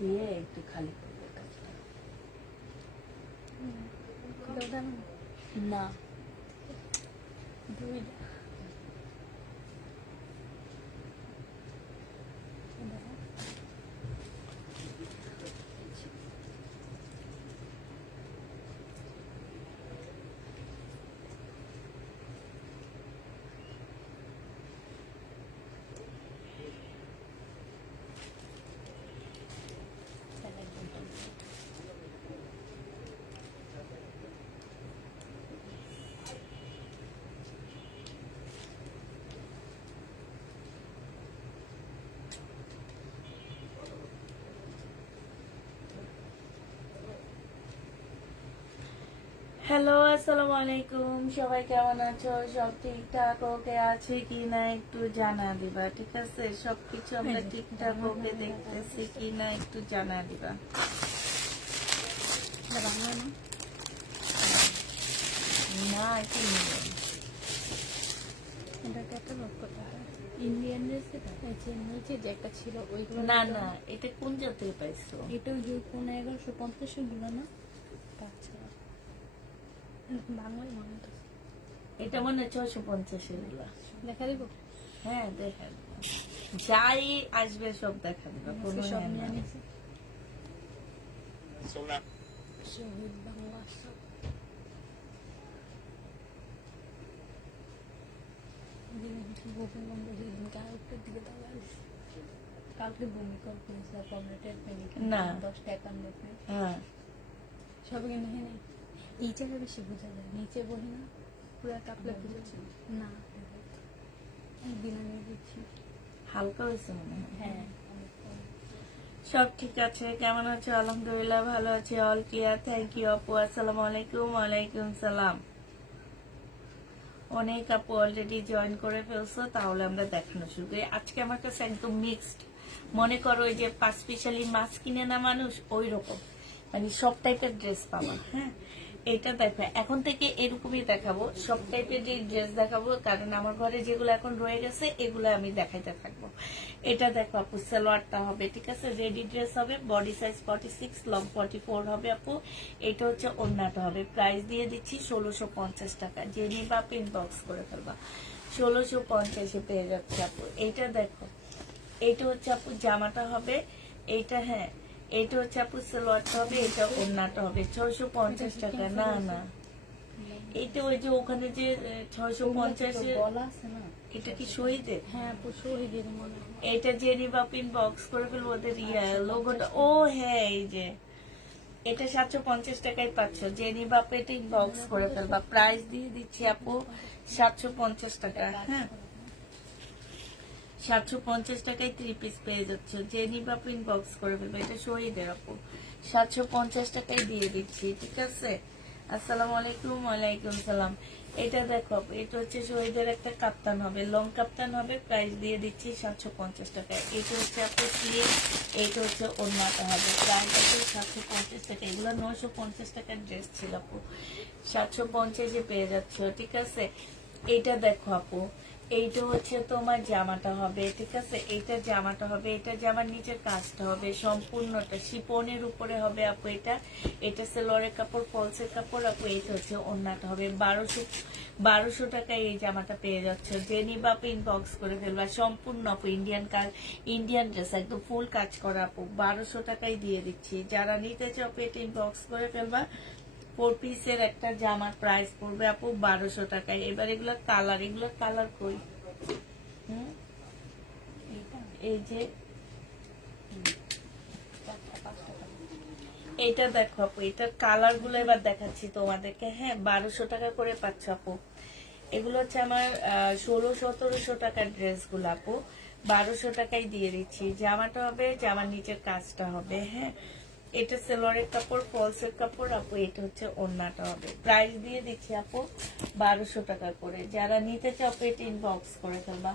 দিয়ে একটু খালি করবে কাজটা। না দুই হ্যালো, আসসালামু আলাইকুম। সবাই কেমন আছো? সব ঠিকঠাক ওকে আছে কি না একটু জানা দিবা, ঠিক আছে? সবকিছু আমরা ঠিকঠাক ওকে দেখতেছি কি না একটু জানা দিবা। না কি ইন্ডিয়ান নিচে যে একটা ছিল ওইগুলো না না, এটা কোন জাতীয় পাইছো? এটা ওই যে কোন 1150 গুলো না? আচ্ছা, বাংলায় মনে হচ্ছে এটা মনে হয় 650 এগুলা। দেখা দিব। হ্যাঁ দেখা দিবা। যাই আসবে সব দেখা দিবা, কোনো সব হ্যাঁ নিয়ে না। নিয়েছি। শহীদ বাংলা সব গোপীগঞ্জ সেদিনকে আরেকটার দিকে দাঁড়াইস। কালকে ভূমিকম্প হয়েছে, কমিউনিটির না। 10 টাকা নেবে হ্যাঁ সব কিন্তু হ্যাঁ নেই। এই জায়গায় বেশি বোঝা যায়, নিচে বহি না পুরো কাপলে বুঝেছি না। দিনে নিয়ে দিচ্ছি। হালকা হয়েছে মনে হয়। হ্যাঁ সব ঠিক আছে। কেমন আছো? আলহামদুলিল্লাহ ভালো আছি। অল ক্লিয়ার, থ্যাংক ইউ আপু। আসসালামু আলাইকুম। ওয়ালাইকুম সালাম। অনেক আপু অলরেডি জয়েন করে ফেলছো, তাহলে আমরা দেখানো শুরু করি। আজকে আমার কাছে একদম মিক্সড, মনে করো ওই যে পাঁচ স্পেশালি মাছ কিনে না মানুষ, ওই রকম মানে সব টাইপের ড্রেস পাবা। হ্যাঁ এটা দেখো, এখন থেকে এরকমই দেখাবো, সব টাইপের যে ড্রেস দেখাবো, কারণ আমার ঘরে যেগুলো এখন রয়ে গেছে এগুলো আমি দেখাইতে থাকবো। এটা দেখো আপু, সালোয়ারটা হবে, ঠিক আছে, রেডি ড্রেস হবে, বডি সাইজ 46, লং 44 হবে আপু। এটা হচ্ছে ওড়নাটা হবে। প্রাইস দিয়ে দিচ্ছি 1650 টাকা। যে নিবা ইনবক্স করে ফেলবা, 1650 পেয়ে যাচ্ছে আপু। এইটা দেখো, এইটা হচ্ছে আপু জামাটা হবে, এইটা হ্যাঁ এইটা হচ্ছে আপু সালোয়ারটা হবে, এটা ওড়নাটা হবে 650 টাকা। না না, এইটা ওই যে ওখানে যে 650 বলা আছে না। এটা কি শহীদের? হ্যাঁ আপু শহীদের মনে হয়। এটা যে নিবা বক্স করে ফেলবো, ওদের লোগোটা। ও হ্যাঁ, এই যে এটা 750 টাকায় পাচ্ছ। যে নিবা এটা ইনবক্স করে ফেলবা। প্রাইস দিয়ে দিচ্ছি আপু 750 টাকা। হ্যাঁ 750 টাকায় 3 পিস পেয়ে যাচ্ছ। যে নিবা ইনবক্স করে ফেলবা। এটা শহীদের আপু, 750 টাকায় দিয়ে দিচ্ছি, ঠিক আছে? আসসালামু আলাইকুম। ওয়ালাইকুম সালাম। এটা দেখো, এটা হচ্ছে শহীদের একটা কাপ্তান হবে, লং কাপ্তান হবে। প্রাইস দিয়ে দিচ্ছি 750 টাকায়। এটা হচ্ছে আপু স্লিভ, এইটা হচ্ছে ওড়নাটা হবে। প্রাইস আছে 750 টাকা। এগুলো 950 টাকার ড্রেস ছিল আপু, 750-এ পেয়ে যাচ্ছ, ঠিক আছে? এইটা দেখো আপু, এইটা হচ্ছে তোমার জামাটা হবে, ঠিক আছে? এইটা জামাটা হবে, এটা জামার নিচের কাজটা হবে সম্পূর্ণটা শিপনের উপরে হবে আপু। এটা সেলোয়ারের কাপড়, ফলসের কাপড় আপু। এইটা হচ্ছে ওড়নাটা হবে। 1200 টাকায় এই জামাটা পেয়ে যাচ্ছে। যে নিবা ইনবক্স করে ফেলবা। সম্পূর্ণ আপু ইন্ডিয়ান কাজ, ইন্ডিয়ান ড্রেস, একদম ফুল কাজ করা আপু। 1200 টাকায় দিয়ে দিচ্ছি। যারা নিতে চাও এটা ইনবক্স করে ফেলবা। 4 পিসের একটা জামার প্রাইস পড়বে আপু 1200 টাকায়। এবার এগুলোর কালার কই? এই যে এইটা দেখো আপু, এটার কালার গুলো এবার দেখাচ্ছি তোমাদেরকে। হ্যাঁ 1200 টাকা করে পাচ্ছ আপু। এগুলো হচ্ছে আমার 1600-1700 টাকার ড্রেস গুলো আপু, 1200 টাকায় দিয়ে দিচ্ছি। জামাটা হবে, জামার নিচের কাজটা হবে। হ্যাঁ এটা সেলোয়ারের কাপড়, ফলসের কাপড় আপু। এটা হচ্ছে ওড়নাটা হবে। প্রাইস দিয়ে দিচ্ছি আপু 1200 টাকা করে। যারা নিতে চাও এটা ইনবক্স করে ফেলবা।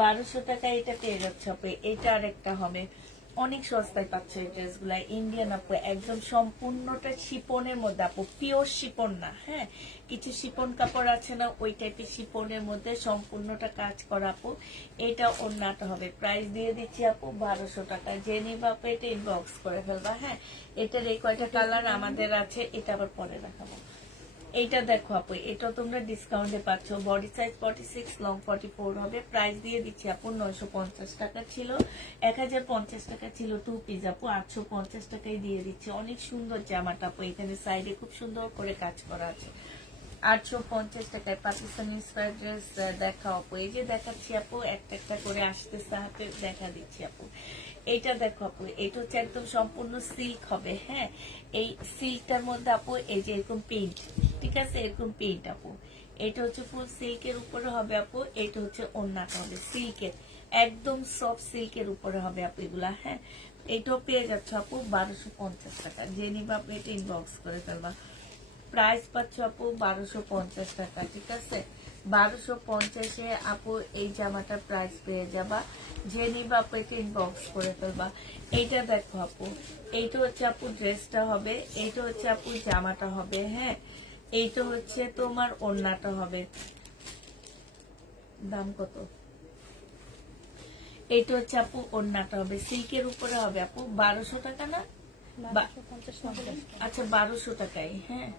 1200 টাকা এটা পেয়ে যাচ্ছে আপু। এটা আরেকটা হবে, অনেক সস্তায় পাচ্ছ এই ড্রেসগুলা, ইন্ডিয়ান আপু, একদম সম্পূর্ণটা শিপনের মধ্যে আপু, পিওর শিপন না, হ্যাঁ কিছু শিপন কাপড় আছে না ওই টাইপের শিপনের মধ্যে সম্পূর্ণটা কাজ করা আপু। এটা ওড়নাটা হবে, প্রাইস দিয়ে দিচ্ছি আপু 1200 টাকা। যে নিবা আপু এটা ইনবক্স করে ফেলবা। হ্যাঁ এটার এই কয়টা কালার আমাদের আছে, এটা আবার পরে দেখাবো। এইটা দেখো আপু, এটা তোমরা ডিসকাউন্টে পাচ্ছ, বডি সাইজ 46, লং 44 হবে। প্রাইস দিয়ে দিচ্ছি আপু 950 টাকা ছিল, 1050 টাকা ছিল টু পিস আপু, 850 টাকায় দিয়ে দিচ্ছি। অনেক সুন্দর জামাটা আপু, এখানে সাইডে খুব সুন্দর করে কাজ করা আছে। 850 টাকায় পাকিস্তানি ইন্সপায়ার ড্রেস দেখাও আপু। এই যে দেখাচ্ছি আপু, একটা একটা করে আসতেছে হাতে, দেখা দিচ্ছি আপু। এইটা দেখো আপু, এটা হচ্ছে একদম সম্পূর্ণ সিল্ক হবে। হ্যাঁ এই সিল্কটার মধ্যে আপু এই যে এরকম প্রিন্ট, ঠিক আছে এরকম প্রিন্ট আপু। এটা হচ্ছে ফুল সিল্কের উপরে হবে আপু, এটা হচ্ছে ওড়নাটা হবে সিল্কের, একদম সফট সিল্কের উপরে হবে আপু এগুলা। হ্যাঁ এটাও পেয়ে যাচ্ছ আপু 1250 টাকা। যে নিবা আপু এটা ইনবক্স করে ফেলবা। প্রাইস পাচ্ছ আপু 1250 টাকা, ঠিক আছে 1250-এ আপু এই জামাটার প্রাইস পেয়ে যাবা। যে নিবা আপু এটা ইনবক্স করে ফেলবা। এইটা দেখো আপু, এইটা হচ্ছে আপু ড্রেসটা হবে, এইটা হচ্ছে আপু জামাটা হবে। হ্যাঁ এইটা হচ্ছে তোমার ওড়নাটা হবে। দাম কত? এইটা হচ্ছে আপু ওড়নাটা হবে, সিল্কের উপরে হবে আপু। 1200 টাকা না? 1250 আচ্ছা 1200 টাকায়, হ্যাঁ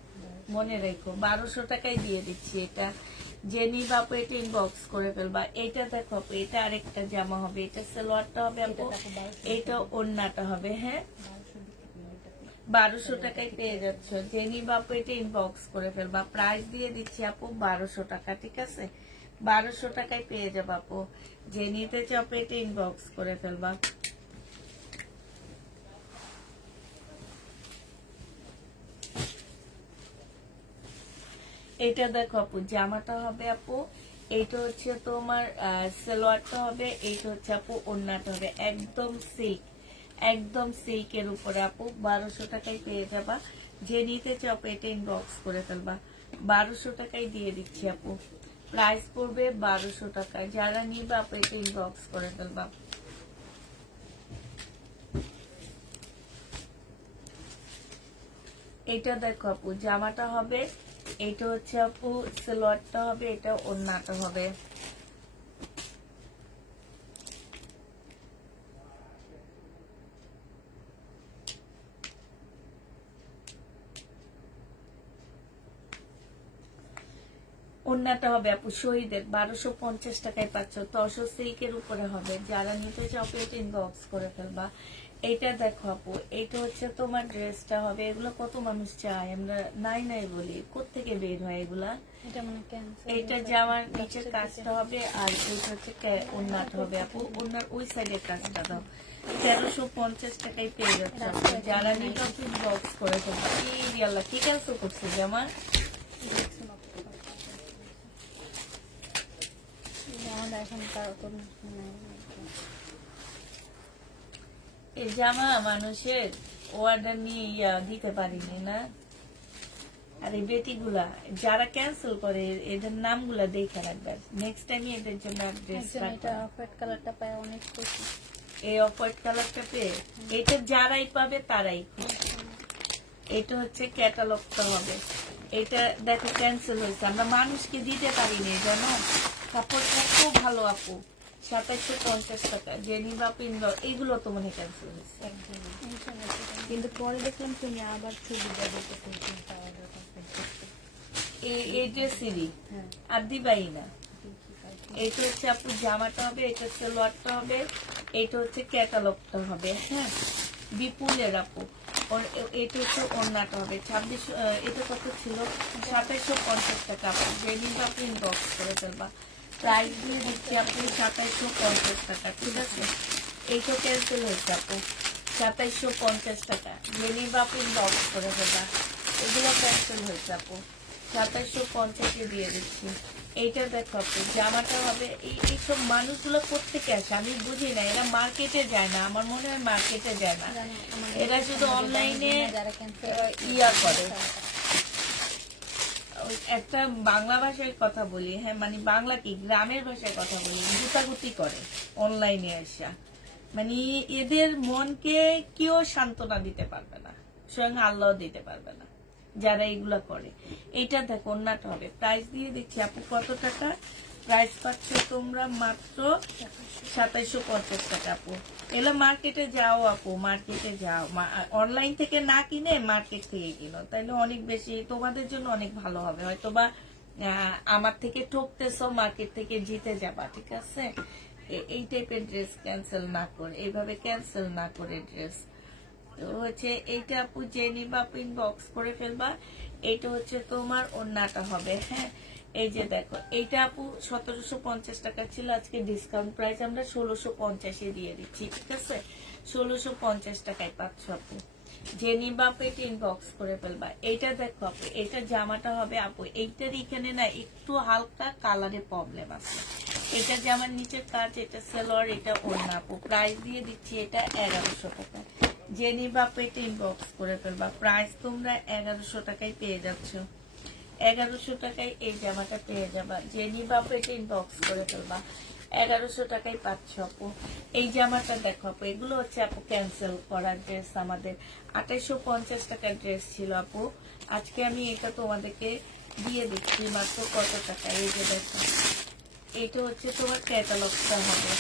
মনে রেখো 1200 টাকায় দিয়ে দিচ্ছি এটা। যে নিবা আপু এটা ইনবক্স করে ফেলবা। এটা দেখো আপু, এটা আরেকটা জামা হবে, এটা সালোয়ারটা হবে আপু, এটা ওড়নাটা হবে। হ্যাঁ 1200 টাকায় পেয়ে যাচ্ছ। যে নিবা আপু এটা ইনবক্স করে ফেলবা। প্রাইস দিয়ে দিচ্ছি আপু 1200 টাকা, ঠিক আছে 1200 টাকায় পেয়ে যাবো আপু। যে নিতে চাও আপু এটা ইনবক্স করে ফেলবা। এটা দেখো আপু, জামাটা হবে আপু, এইটা হচ্ছে তোমার সালোয়ারটা হবে, এইটা হচ্ছে আপু ওড়নাটা হবে, একদম সিল্ক, একদম সিল্কের উপরে আপু। 1200 টাকায় পেয়ে যাবা। যে নিতে চাও আপু এটা ইনবক্স করে ফেলবা। 1200 টাকায় দিয়ে দিচ্ছি আপু। প্রাইস পড়বে 1200 টাকা। যারা নিবে আপু এটা ইনবক্স করে ফেলবা। এটা দেখো আপু, জামাটা হবে, এটা হচ্ছে আপু সালোয়ারটা হবে, এটা ওড়নাটা হবে। ওড়নাটা হবে আপু শহীদের, 1250 টাকায় পাচ্ছ, তসর সিল্কের উপরে হবে। যারা নিতে চাও এটা ইনবক্স করে ফেলবা। এইটা দেখো আপু, এইটা হচ্ছে তোমার ড্রেসটা হবে। এগুলো কত মানুষ চায়, আমরা নাই নাই বলি, কোত্থেকে বের হয় এগুলা। এটা মানে ক্যান্সেল। এইটা জামার নিচের কাজটা হবে, আর এইটা হচ্ছে ওড়নাটা হবে আপু। ওড়নার ওই সাইডের কাজটা দাও। 1350 টাকায় পেয়ে যাচ্ছে আপু। যারা নিতে ইনবক্স করে ফেলবা। এই আল্লাহ কি ক্যান্সেল করছে জামা? আমাদের এখন তার কোনো এই জামা মানুষের অর্ডার নিয়ে দিতে পারিনি না। আর এই বেটিগুলা যারা ক্যান্সেল করে এদের নামগুলা দেখে রাখবে, নেক্সট টাইম এদের জন্য ড্রেস একজন এটা অফ কালারটা পায় অনেক খুশি। এই অফ হোয়াইট কালারটা পেয়ে এটা যারাই পাবে তারাই খুশি। এটা হচ্ছে ক্যাটালগটা হবে। এটা দেখো ক্যান্সেল হয়েছে, আমরা মানুষকে দিতে পারিনি জানো। কাপড়টা খুব ভালো আপু, 2750 টাকা। যে নিবা পিনবা, এইগুলো তো মনে ক্যান্সেল হয়েছে। কিন্তু পরে দেখলাম তুমি আবার ছবি দেবে। এই ড্রেসেরই আর দিবাই না। এইটা হচ্ছে আপু জামাটা হবে, এটা হচ্ছে লোয়ারটা হবে, এইটা হচ্ছে ক্যাটালগটা হবে। হ্যাঁ বিপুলের আপু, এটা হচ্ছে ওড়নাটা হবে 26, এটা কত ছিল 2750 টাকা আপু। যেদিন আপনি ইনবক্স করে ফেলবা। প্রাইস দিয়ে দিচ্ছি আপনি 2750 টাকা, ঠিক আছে। এইটা ক্যান্সেল হয়েছে আপু, 2750 টাকা। যেদিন আপনি ইনবক্স করে ফেলবা। এগুলো ক্যান্সেল হয়েছে আপু, 2750-এ দিয়ে দিচ্ছি। এইটা দেখো আপু, জামাটা হবে। এইসব মানুষগুলো কোত্থেকে আসে আমি বুঝি না। এরা মার্কেটে যায় না, আমার মনে হয় মার্কেটে যায় না, এরা শুধু অনলাইনে ইয়া করে। একটা বাংলা ভাষায় কথা বলি, হ্যাঁ মানে বাংলা কি গ্রামের ভাষায় কথা বলি, গুতাগুতি করে অনলাইনে আসা। মানে এদের মনকে কেউ সান্ত্বনা দিতে পারবে না, স্বয়ং আল্লাহ দিতে পারবে না যারা এগুলা করে। এইটা দেখো ওন্নাটা হবে, প্রাইস দিয়ে দিচ্ছি আপু কত টাকা, প্রাইস পাচ্ছ তোমরা মাত্র 2750 টাকা আপু। এগুলো মার্কেটে যাও আপু, মার্কেটে যাও, অনলাইন থেকে না কিনে মার্কেট থেকে কিনো, তাইলে অনেক বেশি তোমাদের জন্য অনেক ভালো হবে। হয়তো বা আমার থেকে ঠকতেছো, মার্কেট থেকে জিতে যাবা, ঠিক আছে। এই টাইপের ড্রেস ক্যান্সেল না করে, এইভাবে ক্যান্সেল না করে ড্রেস তো হচ্ছে এইটা আপু যে নিবা আপু ইনবক্স করে ফেলবা। এইটা হচ্ছে তোমার ওন্নাটা হবে, হ্যাঁ। এই যে দেখো এইটা আপু 1750 টাকা ছিল, আজকে ডিসকাউন্ট প্রাইস আমরা 1650 দিয়ে দিচ্ছি, ঠিক আছে। 1650 টাকায় পাচ্ছ আপু। যে নিবা আপু এটা ইনবক্স করে ফেলবা। এইটা দেখো আপু, এটা জামাটা হবে আপু, এইটার এখানে না একটু হালকা কালারে প্রবলেম আছে। এটা জামার নিচের কাজ, এটা সেলোয়ার, এটা ওড়না আপু। প্রাইস দিয়ে দিচ্ছি এটা 1100 টাকা। যে নিবা আপু এটা ইনবক্স করে ফেলবা। প্রাইস তোমরা 1100 টাকায় পেয়ে যাচ্ছ, 1100 টাকায় এই জামাটা পেয়ে যাবা। যে নিবা আপু এটা ইনবক্স করে ফেলবা, 1100 টাকায় পাচ্ছ আপু। এই জামাটা দেখো আপু, এগুলো হচ্ছে আপু ক্যান্সেল করা ড্রেস, আমাদের 2850 টাকার ড্রেস ছিল আপু। আজকে আমি এটা তোমাদেরকে দিয়ে দিচ্ছি মাত্র কত টাকা, এই যে দেখো এটা হচ্ছে তোমার ক্যাটালগটা হবে।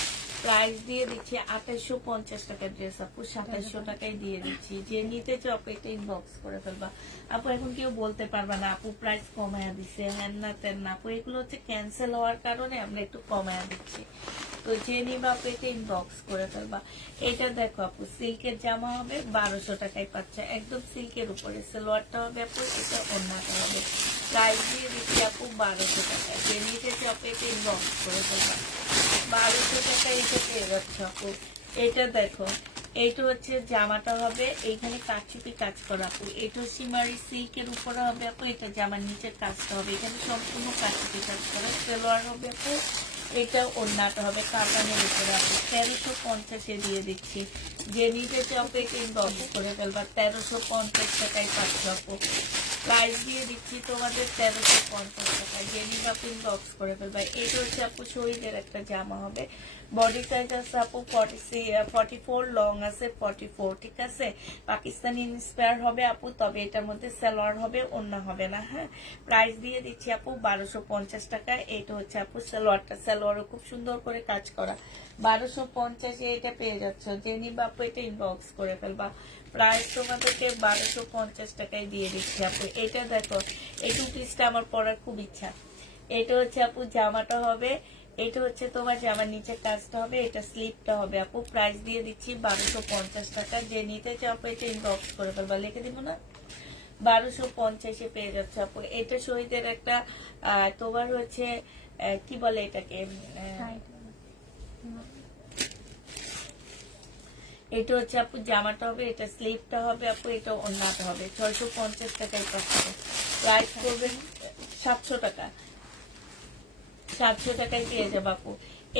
প্রাইস দিয়ে দিচ্ছি 2850 টাকার ড্রেস আপু, 2700 টাকায় দিয়ে দিচ্ছি। যে নিতে চাও আপু এটা ইনবক্স করে ফেলবা। আপু এখন কেউ বলতে পারবা না আপু প্রাইস কমায়া দিছে, হ্যান না তেন না আপু, এগুলো হচ্ছে ক্যান্সেল হওয়ার কারণে আমরা একটু কমায়া দিচ্ছি। তো যে নিবা আপু এটা ইনবক্স করে ফেলবা। এটা দেখো আপু সিল্কের জামা হবে, 1200 টাকায় পাচ্ছে, একদম সিল্কের উপরে। সালোয়ারটা হবে আপু, এটা ওড়নাটা হবে। প্রাইস দিয়ে দিচ্ছি আপু 1200 টাকা। যে নিতে চাও আপু এটা ইনবক্স করে ফেলবা। 1200 টাকা এটা পেয়ে যাচ্ছে আপু। এটা দেখো এইটা হচ্ছে জামাটা হবে, এইখানে কাচুপি কাজ করা আপু। এটা সিমারি সিল্কের উপরে হবে আপু, এটা জামার নিচের কাজটা হবে, এখানে সম্পূর্ণ কাচুপি কাজ করা। সালোয়ার হবে আপু, এটা ওড়নাটা হবে কাতানের উপরে আপু। 1350 দিয়ে দিচ্ছি। যে নিতে চাও এটা ইনবক্স করে ফেলবা। 1350 টাকায় পাচ্ছ আপু। প্রাইস দিয়ে দিচ্ছি তোমাদের 1350 টাকা। যে নিবা আপু ইনবক্স করে ফেলবা। এটা হচ্ছে আপু শরীরের একটা জামা হবে, বডি সাইজ আছে আপু 44, লং আছে 44, ঠিক আছে। পাকিস্তানি ইন্সপায়ার হবে আপু, তবে এটার মধ্যে সালোয়ার হবে, ওড়না হবে না, হ্যাঁ। প্রাইস দিয়ে দিচ্ছি আপু 1250 টাকা। এটা হচ্ছে আপু সালোয়ারটা, সালোয়ারও খুব সুন্দর করে কাজ করা। 1250 এটা পেয়ে যাচ্ছ। যে নিবা আপু এটা ইনবক্স করে ফেলবা। প্রাইস তোমাদেরকে 1250 টাকায় দিয়ে দিচ্ছি আপু। এটা দেখো এই টু পিসটা আমার পরার খুব ইচ্ছা। এটা হচ্ছে আপু জামাটা হবে, এটা হচ্ছে তোমার জামার নিচে কাজটা হবে, এটা স্লিপটা হবে আপু। প্রাইস দিয়ে দিচ্ছি 1250 টাকা। যে নিতে চাও আপু এটা ইনবক্স করে ফেলবা, লিখে দিব না, 1250 পেয়ে যাচ্ছে আপু। এটা শহীদের একটা তোমার হচ্ছে কি বলে এটাকে, এটা হচ্ছে আপু জামাটা হবে, এটা স্লিপটা হবে আপু, এটা ওড়নাটা হবে। 650 টাকায় পাচ্ছে। প্রাইস করবেন 700 টাকা, 700 টাকায় পেয়ে যাবো আপু।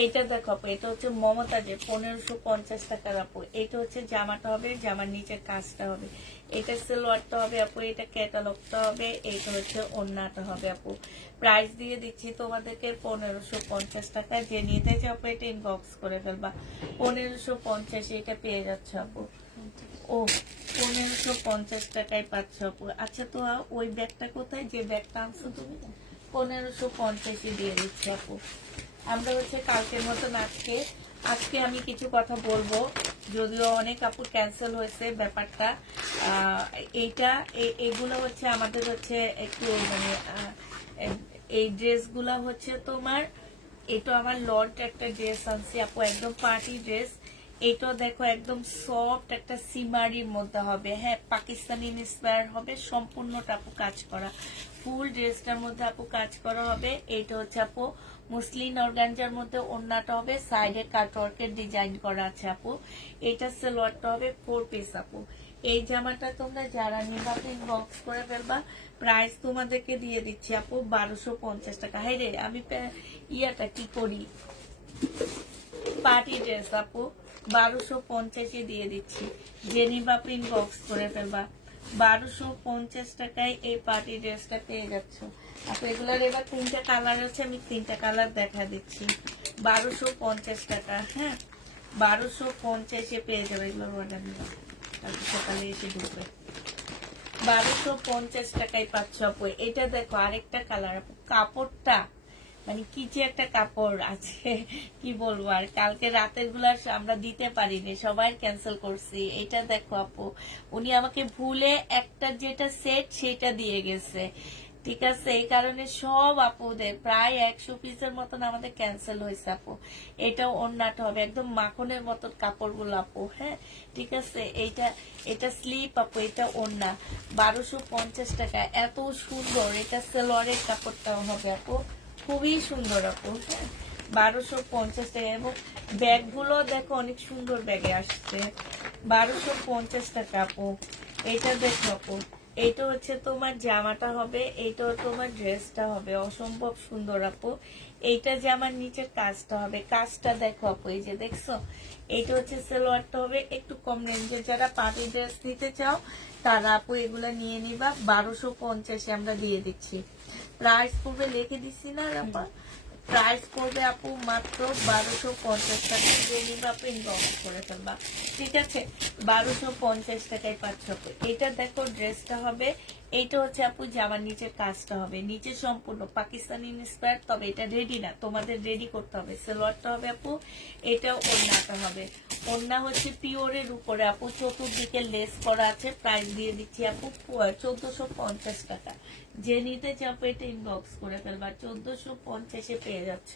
এইটা দেখো আপু, এটা হচ্ছে মমতাজের 1550 টাকার আপু। এটা হচ্ছে জামাটা হবে, জামার নিচের কাজটা হবে, এটা সালোয়ারটা হবে আপু, এটা ক্যাটালগটা হবে, এটা হচ্ছে ওড়নাটা হবে আপু। প্রাইস দিয়ে দিচ্ছি তোমাদেরকে 1550 টাকা। যে নিতে চাও আপু এটা ইনবক্স করে ফেলবা। 1550 এটা পেয়ে যাচ্ছে আপু। ও 1550 টাকায় পাচ্ছ আপু। আচ্ছা তো ওই ব্যাগটা কোথায়, যে ব্যাগটা আনছো তুমি? 1550 দিয়ে দিচ্ছি আপু। আমরা হচ্ছে কালকের মতন আজকে আমি কিছু কথা বলবো, যদিও অনেক আপু ক্যান্সেল হয়েছে ব্যাপারটা। এইটা এগুলো হচ্ছে আমাদের হচ্ছে একটু মানে এই ড্রেসগুলা হচ্ছে তোমার, এটা আমার লর্ড একটা ড্রেস আনছি আপু, একদম পার্টি ড্রেস। এটা দেখো একদম সফট একটা সিমারির মধ্যে হবে, হ্যাঁ, পাকিস্তানি ইন্সপায়ার হবে, সম্পূর্ণটা আপু কাজ করা। ফুল ড্রেসটার মধ্যে আপু কাজ করা হবে। এটা হচ্ছে আপু মুসলিম অর্গানজার মধ্যে ওড়নাটা হবে, সাইডে কাটওয়ার্কের ডিজাইন করা আছে আপু। এটা সালোয়ারটা হবে 4 পিস আপু। এই জামাটা তোমরা যারা নিবা ইনবক্স করে ফেলবা। প্রাইস তোমাদেরকে দিয়ে দিচ্ছি আপু 1250 টাকা। হ্যাঁ রে, আমি ইয়াটা কি করি, পার্টি ড্রেস আপু 1250 দিয়ে দিচ্ছি। যে নিবা ইনবক্স করে ফেলবা। 1250 টাকায় এই পার্টি ড্রেসটা পেয়ে যাচ্ছ আপু। এগুলার এবার 3টা কালার আছে, আমি 3টা কালার দেখা দিচ্ছি। 1250 টাকা, হ্যাঁ, 1250 পেয়ে যাবে। এগুলোর অর্ডার নিলাম, কালকে সকালে এসে ঢুকবে। 1250 টাকায় পাচ্ছ আপু। এটা দেখো আরেকটা কালার আপু, কাপড়টা মানে কি যে একটা কাপড় আছে কি বলবো। আর কালকে রাতের গুলা আমরা দিতে পারিনি, সবাই ক্যান্সেল করছি। এটা দেখো আপু, উনি আমাকে ভুলে একটা যেটা সেট সেটা দিয়ে গেছে, ঠিক আছে। এই কারণে সব আপুদের প্রায় 100 পিসের মতন আমাদের ক্যান্সেল হয়েছে আপু। এটাও ওন্নাটা হবে একদম মাখনের মতন কাপড়গুলো আপু, হ্যাঁ ঠিক আছে। এটা স্লিপ আপু, এটা ওন্না। 1250 টাকা, এত সুন্দর। এটা সেলোয়ারের কাপড়টাও হবে আপু, খুবই সুন্দর আপু, হ্যাঁ 1250 টাকা। এবং ব্যাগগুলো দেখো অনেক সুন্দর ব্যাগে আসছে। 1250 টাকা আপু। এটা দেখো আপু, এইটা হচ্ছে তোমার জামাটা হবে, এইটাও তোমার ড্রেসটা হবে, অসম্ভব সুন্দর আপু। এইটা জামার নিচের কাজটা হবে, কাজটা দেখো আপু, এই যে দেখছো। এইটা হচ্ছে সালোয়ারটা হবে একটু কম রেঞ্জের। যারা পার্টি ড্রেস নিতে চাও তারা আপু এগুলা নিয়ে নিবা। 1250 আমরা দিয়ে দিচ্ছি। প্রাইস পড়বে লিখে দিচ্ছি না আপা, প্রাইস পড়বে আপু মাত্র 1250 টাকা। যে নিবা আপু ইনবক্স করে ফেলবা, ঠিক আছে। 1250 টাকায় পাচ্ছ আপু। এটা দেখো ড্রেসটা হবে, এইটা হচ্ছে আপু জামার নিচের কাজটা হবে, নিচে সম্পূর্ণ পাকিস্তানি ইন্সপায়ার, তবে এটা রেডি না, তোমাদের রেডি করতে হবে। সালোয়ারটা হবে আপু, এটাও ওড়নাটা হবে। ওড়না হচ্ছে পিওরের উপরে আপু, চতুর্দিকে লেস করা আছে। প্রাইস দিয়ে দিচ্ছি আপু 1450 টাকা। যে নিতে চাও এটা ইনবক্স করে ফেলবা, 1450 পেয়ে যাচ্ছ,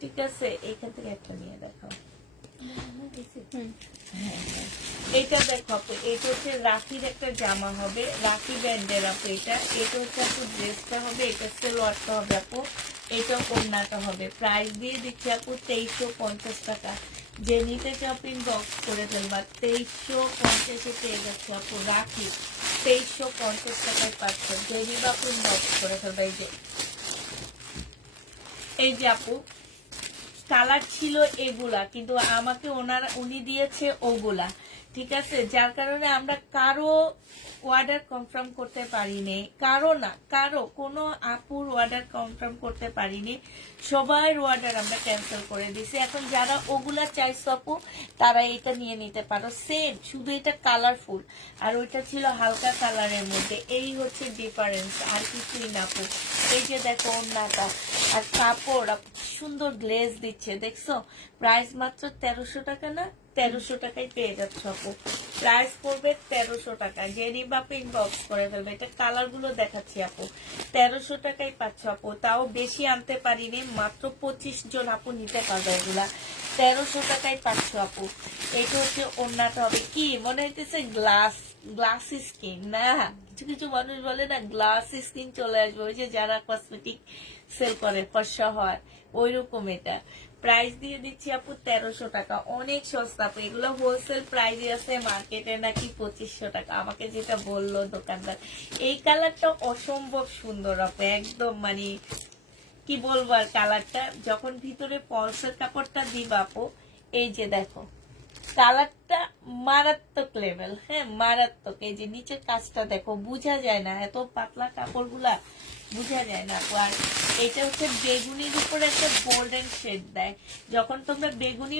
ঠিক আছে। এইখান থেকে একটা নিয়ে দেখো। এটা দেখো আপু, এটা হচ্ছে রাখির একটা জামা হবে, রাখি ব্যান্ডের আপু। এটা হচ্ছে আপু ড্রেসটা হবে, এটা সালোয়ারটা হবে আপু, এটা ওড়নাটা হবে। প্রাইস দিয়ে দিচ্ছি আপু 2350 টাকা। যে নিতে চাও ইনবক্স করে ফেলবা, 2350 পেয়ে যাচ্ছে আপু। রাখি 2350 টাকায় পাচ্ছ। যে নিবা আপু ইনবক্স করে ফেলবা। এই যে আপু কালার ছিল এগুলা, কিন্তু আমাকে উনি দিয়েছে ওগুলা, ঠিক আছে। যার কারণে আমরা কারো অর্ডার কনফার্ম করতে পারিনি, কারো কোনো আপুর অর্ডার কনফার্ম করতে পারিনি, সবার অর্ডার আমরা ক্যান্সেল করে দিছি। এখন যারা ওগুলা চাইছো আপু তারা এটা নিয়ে নিতে পারো, সেম, শুধু এটা কালারফুল আর ওইটা ছিল হালকা কালারের মধ্যে। এই হচ্ছে ডিফারেন্স, আর কিছুই না আপু। এই যে দেখো ওড়নাটা আর কাপড় সুন্দর গ্লেজ দিচ্ছে, দেখছো। প্রাইস মাত্র 1300 টাকা না, 1300 টাকায় পেয়ে যাচ্ছ আপু। প্রাইস পড়বে 1300 টাকা। যে নিবা আপু ইনবক্স করে ফেলবে। এটা কালার গুলো দেখাচ্ছি আপু, 1300 টাকায় পাচ্ছ আপু। তাও বেশি আনতে পারিনি, মাত্র 25 জন আপু নিতে পারবে এগুলা। 1300 টাকায় পাচ্ছ আপু। এটা হচ্ছে ওড়নাটা হবে, কি মনে হইতেছে গ্লাস স্কিন না, কিছু কিছু মানুষ বলে না গ্লাস স্কিন চলে আসবে, ওই যে যারা কসমেটিক সেল করে ফর্সা হয় ওই রকম। এটা প্রাইস দিয়ে দিচ্ছি আপু 1300 টাকা, অনেক সস্তা আপু। এগুলো হোলসেল প্রাইস আছে মার্কেটে নাকি 2500 টাকা, আমাকে যেটা বললো দোকানদার। এই কালারটা অসম্ভব সুন্দর আপু, একদম মানে কি বলবো আর কালারটা। যখন ভিতরে পলসের কাপড়টা দিবা আপু, এই যে দেখো কালারটা মারাত্মক লেভেল, হ্যাঁ মারাত্মক। এই যে নিচের কাজটা দেখো, বোঝা যায় না, এত পাতলা কাপড় গুলা বোঝা যায় না। আর এটা হচ্ছে বেগুনির উপরে একটা গোল্ডেন শেড দেয়। যখন তোমরা বেগুনি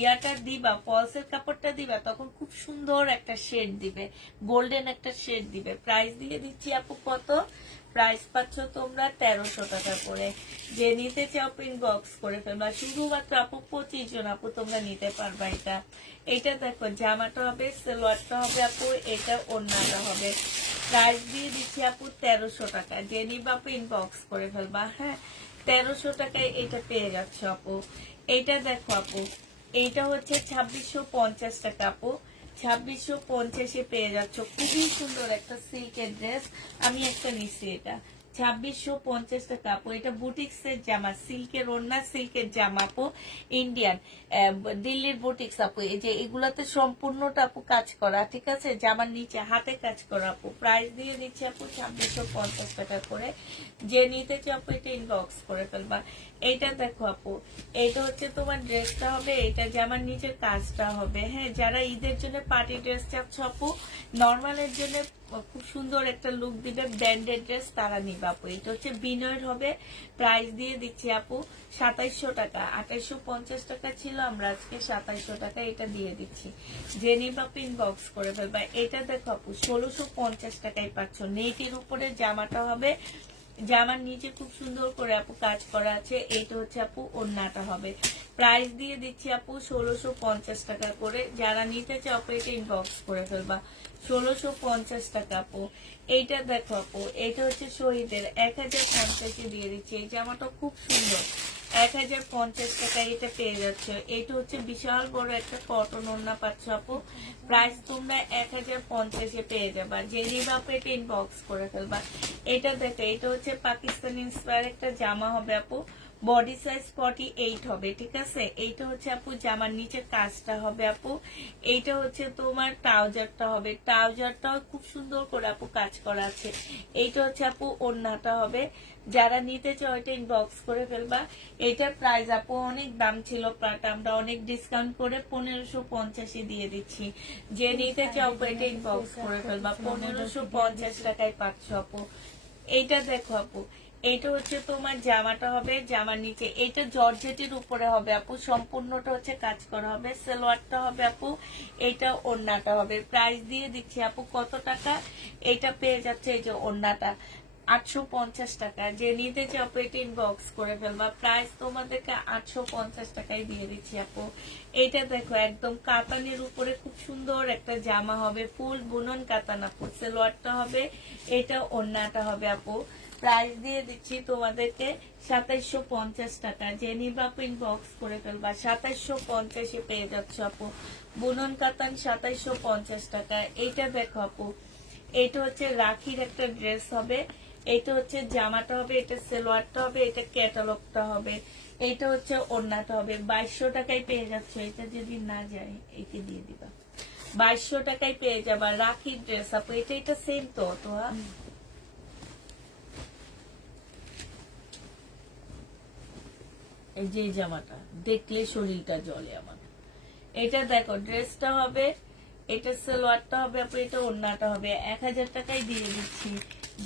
ইয়াটা দিবা, পলসের কাপড়টা দিবা, তখন খুব সুন্দর একটা শেড দিবে, গোল্ডেন একটা শেড দিবে। প্রাইস দিয়ে দিচ্ছি আপু কত, প্রাইস পাচ্ছ তোমরা 1300 টাকা করে। যে নিতে চাও ইনবক্স করে ফেলবা, শুধুমাত্র আপু 25 জন আপু তোমরা নিতে পারবা। এটা দেখো জামাটা হবে, সালোয়ারটা হবে আপু, এটা ওড়নাটা হবে। প্রাইস দিয়ে দিচ্ছি আপু 1300 টাকা। যে নিবা আপু ইনবক্স করে ফেলবা, হ্যাঁ 1300 টাকায় এটা পেয়ে যাচ্ছ আপু। এইটা দেখো আপু, এইটা হচ্ছে 2650 টাকা আপু। 2650 পেয়ে যাচ্ছ, খুবই সুন্দর একটা সিল্কের ড্রেস। আমি একটা নিচ্ছি, এটা 2650 টাকা আপু। এটা বুটিক্স এর জামা, সিল্কের ওড়না, সিল্কের জামা আপু, ইন্ডিয়ান দিল্লির বুটিক্স আপু। এই যে এগুলাতে সম্পূর্ণটা আপু কাজ করা, ঠিক আছে। জামার নিচে হাতে কাজ করা আপু। প্রাইস দিয়ে দিচ্ছে আপু 2650 টাকা করে। যে নিতে চাও আপু এটা ইনবক্স করে ফেলবা। এইটা দেখো আপু, এইটা হচ্ছে তোমার ড্রেসটা হবে, এটা জামার নিচের কাজটা হবে, হ্যাঁ। যারা ঈদের জন্য পার্টি ড্রেস চাচ্ছ আপু, নর্মালের জন্য খুব সুন্দর একটা লুক দিবে, ব্র্যান্ডেড ড্রেস তারা নিবে আপু। এটা হচ্ছে বিনয়ের হবে, প্রাইস দিয়ে দিচ্ছি আপু 2700 টাকা। 2850 টাকা ছিল, আমরা আজকে 2700 টাকা এটা দিয়ে দিচ্ছি। যে নিবা ইনবক্স করে ফেলবা। এটা দেখো আপু 1650 টাকায় পাচ্ছ। নেটের উপরে জামাটা হবে, জামার নিচে খুব সুন্দর করে আপু কাজ করা আছে। এইটা হচ্ছে আপু ওড়নাটা হবে, প্রাইস দিয়ে দিচ্ছি আপু 1650 টাকা করে। যারা নিতে চাও আপু এটা ইনবক্স করে ফেলবা। 1650 টাকা আপু। এইটা দেখো আপু, এটা হচ্ছে শহীদের 1050 দিয়ে দিচ্ছি। এই জামাটা খুব সুন্দর, 1050 টাকা এটা পেয়ে যাচ্ছে। এটা হচ্ছে বিশাল বড় একটা কটন ওড়না পাচ্ছ আপু, প্রাইস তোমরা 1050 পেয়ে যাবা। যে নিবা আপু এটা ইনবক্স করে ফেলবা। এটা দেখো, এটা হচ্ছে পাকিস্তানি ইন্সপায়ার একটা জামা হবে আপু, বডি সাইজ 48 হবে, ঠিক আছে। এইটা হচ্ছে আপু জামার নিচে কাজটা হবে আপু। এইটা হচ্ছে তোমার ট্রাউজারটা হবে, ট্রাউজারটাও খুব সুন্দর করে আপু কাজ করা আছে। এইটা হচ্ছে আপু ওড়নাটা হবে। যারা নিতে চাও এটা ইনবক্স করে ফেলবা। এটার প্রাইস আপু অনেক দাম ছিল, বাট আমরা অনেক ডিসকাউন্ট করে 1550 দিয়ে দিচ্ছি। যে নিতে চাও আপু এটা ইনবক্স করে ফেলবা। 1550 টাকায় পাচ্ছ আপু। এইটা দেখো আপু, এইটা হচ্ছে তোমার জামাটা হবে, জামার নিচে এটা জর্জেটের উপরে হবে আপু, সম্পূর্ণটা হচ্ছে কাজ করা হবে। সালোয়ারটা হবে আপু, এটা ওড়নাটা হবে। প্রাইস দিয়ে দিচ্ছি আপু কত টাকা, এটা পেয়ে যাচ্ছে এই যে ওড়নাটা 850 টাকা। যে নিতে চাও আপু এটা ইনবক্স করে ফেলবা। প্রাইস তোমাদেরকে 850 টাকায় দিয়ে দিচ্ছি আপু। এটা দেখো একদম কাতানের উপরে খুব সুন্দর একটা জামা হবে, ফুল বুনন কাতান আপু। সালোয়ারটা হবে, এটা ওড়নাটা হবে আপু। প্রাইস দিয়ে দিচ্ছি তোমাদেরকে 2750 টাকা। যে নিবা আপু ইনবক্স করে ফেলবা। 2750 পেয়ে যাচ্ছ আপু, বুনন কাতান 2750 টাকা। এইটা দেখো আপু, এটা হচ্ছে রাখির একটা ড্রেস হবে, এটা হচ্ছে জামাটা হবে, এটা সালোয়ারটা হবে, এটা ক্যাটালগটা হবে, এটা হচ্ছে ওড়নাটা হবে। 2200 টাকায় পেয়ে যাচ্ছ। এটা যদি না যায় একে দিয়ে দিবা, 2200 টাকায় পেয়ে যাবা রাখির ড্রেস আপু। এটা সেম তো তোয়া। এই যে জামাটা দেখলে শরীরটা জ্বলে আমার। এটা দেখো ড্রেসটা হবে, এটা সালোয়ারটা হবে আপু, এটা ওড়নাটা হবে। 1000 টাকায় দিয়ে দিচ্ছি।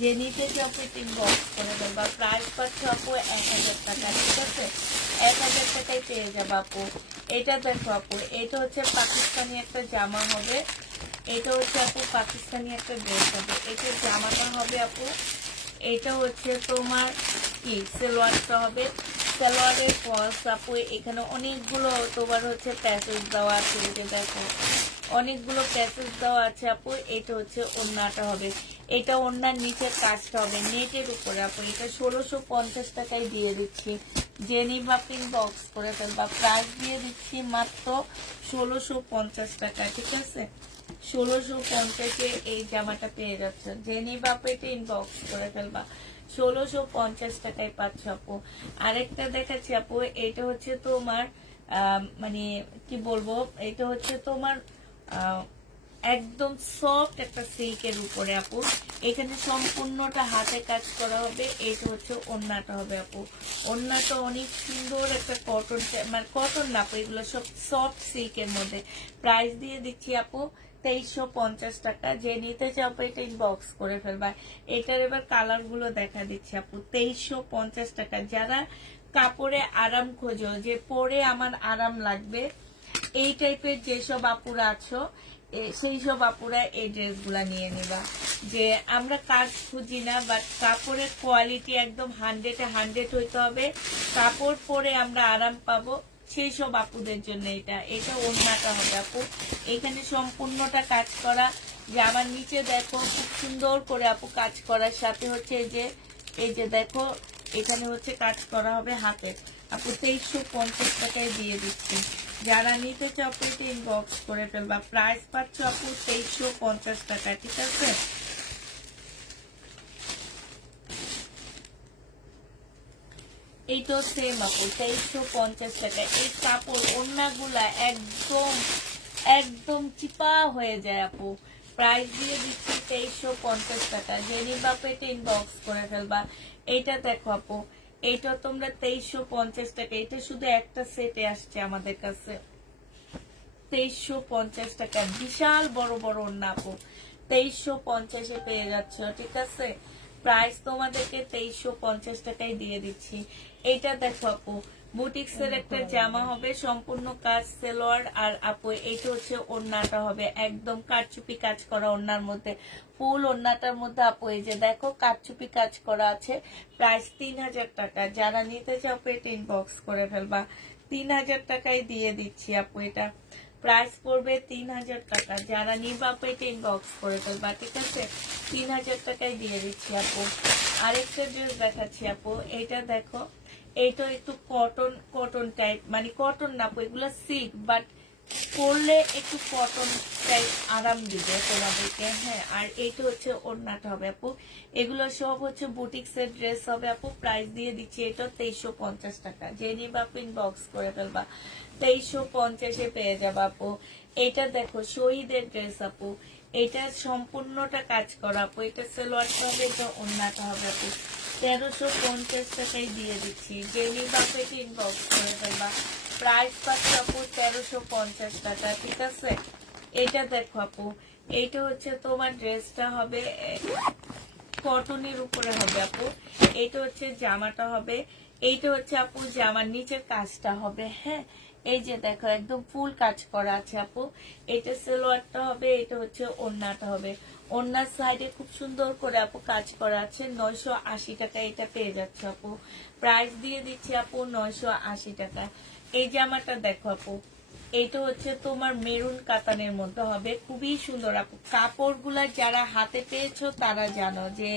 যে নিতে চাও আপু ইনবক্স করে দেবা। প্রাইস পাচ্ছ আপু 1000 টাকা, ঠিক আছে। 1000 টাকায় পেয়ে যাবো আপু। এটা দেখো আপু, এটা হচ্ছে পাকিস্তানি একটা জামা হবে, এটা হচ্ছে আপু পাকিস্তানি একটা ড্রেস হবে। এটা জামাটা হবে আপু, এটা হচ্ছে তোমার কি সালোয়ারটা হবে। সালোয়ারের ফলস আপু এখানে অনেকগুলো তোমার হচ্ছে প্যাসেজ দেওয়া আছে, এই যে দেখো অনেকগুলো প্যাসেজ দেওয়া আছে আপু। এটা হচ্ছে ওড়নাটা হবে, এটা ওড়নার নিচের কাজটা হবে নেটের উপরে আপু। এটা 1650 টাকায় দিয়ে দিচ্ছি। যে নিবা বক্স করে ফেলবা। প্রাইস দিয়ে দিচ্ছি মাত্র 1650 টাকা, ঠিক আছে। 1650 এই জামাটা পেয়ে যাচ্ছে। যে নিবা এটা ইনবক্স করে ফেলবা। 1650 টাকায় পাচ্ছ আপু। আরেকটা দেখাচ্ছি আপু, এটা হচ্ছে তোমার মানে কি বলবো, এটা হচ্ছে তোমার একদম সফট একটা সিল্কের উপরে আপু। এখানে সম্পূর্ণটা হাতে কাজ করা হবে। এটা হচ্ছে ওড়নাটা হবে আপু। ওড়নাটা অনেক সুন্দর একটা কটন, মানে কটন না আপু, এগুলো সব সফট সিল্কের মধ্যে। প্রাইস দিয়ে দিচ্ছি আপু 2350 টাকা। যে নিতে চাও এটা ইনবক্স করে ফেলবা। এটার এবার কালার গুলো দেখা দিচ্ছি আপু। 2350 টাকা। যারা কাপড়ে আরাম খোঁজো, যে পরে আমার আরাম লাগবে, এই টাইপের যেসব আপুরা আছো, সেই সব আপুরা এই ড্রেসগুলা নিয়ে নিবা। যে আমরা কাজ খুঁজি না, বাট কাপড়ের কোয়ালিটি একদম 100-100 হইতে হবে, কাপড় পরে আমরা আরাম পাবো, সেই সব আপুদের জন্য এটা ওড়নাটা হবে আপু। এখানে সম্পূর্ণটা কাজ করা। যে আমার নিচে দেখো খুব সুন্দর করে আপু কাজ করার সাথে হচ্ছে এই যে দেখো এখানে হচ্ছে কাজ করা হবে হাতে আপু। 2350 টাকায় দিয়ে দিচ্ছি। যারা নিতে চাও এটা ইনবক্স করে ফেলবা। প্রাইস পাচ্ছ আপু 2350 টাকা, ঠিক আছে। এইটাও সেম আপু 2350 টাকা। এই কাপড় ওড়নাগুলা একদম একদম চিপা হয়ে যায় আপু। প্রাইস দিয়ে দিচ্ছি 2350 টাকা। যে নিবা এটা ইনবক্স করে ফেলবা। এইটা দেখো আপু, এইটা তোমরা 2350 টাকা। এটা শুধু একটা সেটে আসছে আমাদের কাছে। 2350 টাকা। বিশাল বড় বড় ওড়না আপু। 2350 পেয়ে যাচ্ছ, ঠিক আছে। প্রাইস তোমাদেরকে 2350 টাকায় দিয়ে দিচ্ছি। এটা দেখো আপু, বুটিক্সের একটা জামা হবে, সম্পূর্ণ কাজ সেলোয়ার, আর আপু এইটা হচ্ছে ওড়নাটা হবে একদম কারচুপি কাজ করা ওড়নার মধ্যে, ফুল ওড়নাটার মধ্যে আপু এই যে দেখো কারচুপি কাজ করা আছে। প্রাইস 3000 টাকা। যারা নিতে চাও পেটে ইনবক্স করে ফেলবা, 3000 টাকায় দিয়ে দিচ্ছি আপু। এটা প্রাইস পড়বে 3000 টাকা। যারা নিবা পেটে ইনবক্স করে ফেলবা, ঠিক আছে। 3000 টাকায় দিয়ে দিচ্ছি আপু। আরেকটা ড্রেস দেখাচ্ছি আপু, এটা দেখো, এইটা একটু কটন কটন টাইপ, মানে কটন না আপু, এগুলো সিল্ক, বাট পরলে একটু কটন টাইপ আরাম দিবে তোমাদেরকে, হ্যাঁ। আর এইটা হচ্ছে ওড়নাটা হবে আপু। এগুলো সব হচ্ছে বুটিক্সের ড্রেস হবে আপু। প্রাইস দিয়ে দিচ্ছি এটা 2350 টাকা। যে নিবা ইনবক্স করে ফেলবা, 2350 পেয়ে যাবা আপু। এটা দেখো শহীদের ড্রেস আপু, এটা সম্পূর্ণটা কাজ করা আপু। এটা সেলোয়ার হবে, এটা ওড়নাটা হবে আপু। 1350 টাকায় দিয়ে দিচ্ছি। যে নিবা ইনবক্স করে ফেলবা, প্রাইস পাচ্ছি আপু 1350 টাকা, ঠিক আছে। এটা দেখো আপু, এইটা হচ্ছে তোমার ড্রেসটা হবে কটনের উপরে হবে আপু। এইটা হচ্ছে জামাটা হবে, এইটা হচ্ছে আপু জামার নিচের কাজটা হবে, হ্যাঁ। এই যে দেখো একদম ফুল কাজ করা আছে আপু। এটা সেলোয়ারটা হবে, এটা হচ্ছে ওড়নাটা হবে। ওড়নার সাইডে খুব সুন্দর করে আপু কাজ করা আছে। 980 টাকা এটা পেয়ে যাচ্ছে আপু। প্রাইস দিয়ে দিচ্ছি আপু 980 টাকা। এই জামাটা দেখো আপু, এইটা হচ্ছে তোমার মেরুন কাতানের মধ্যে হবে, খুবই সুন্দর আপু। কাপড়গুলা যারা হাতে পেয়েছো তারা জানো যে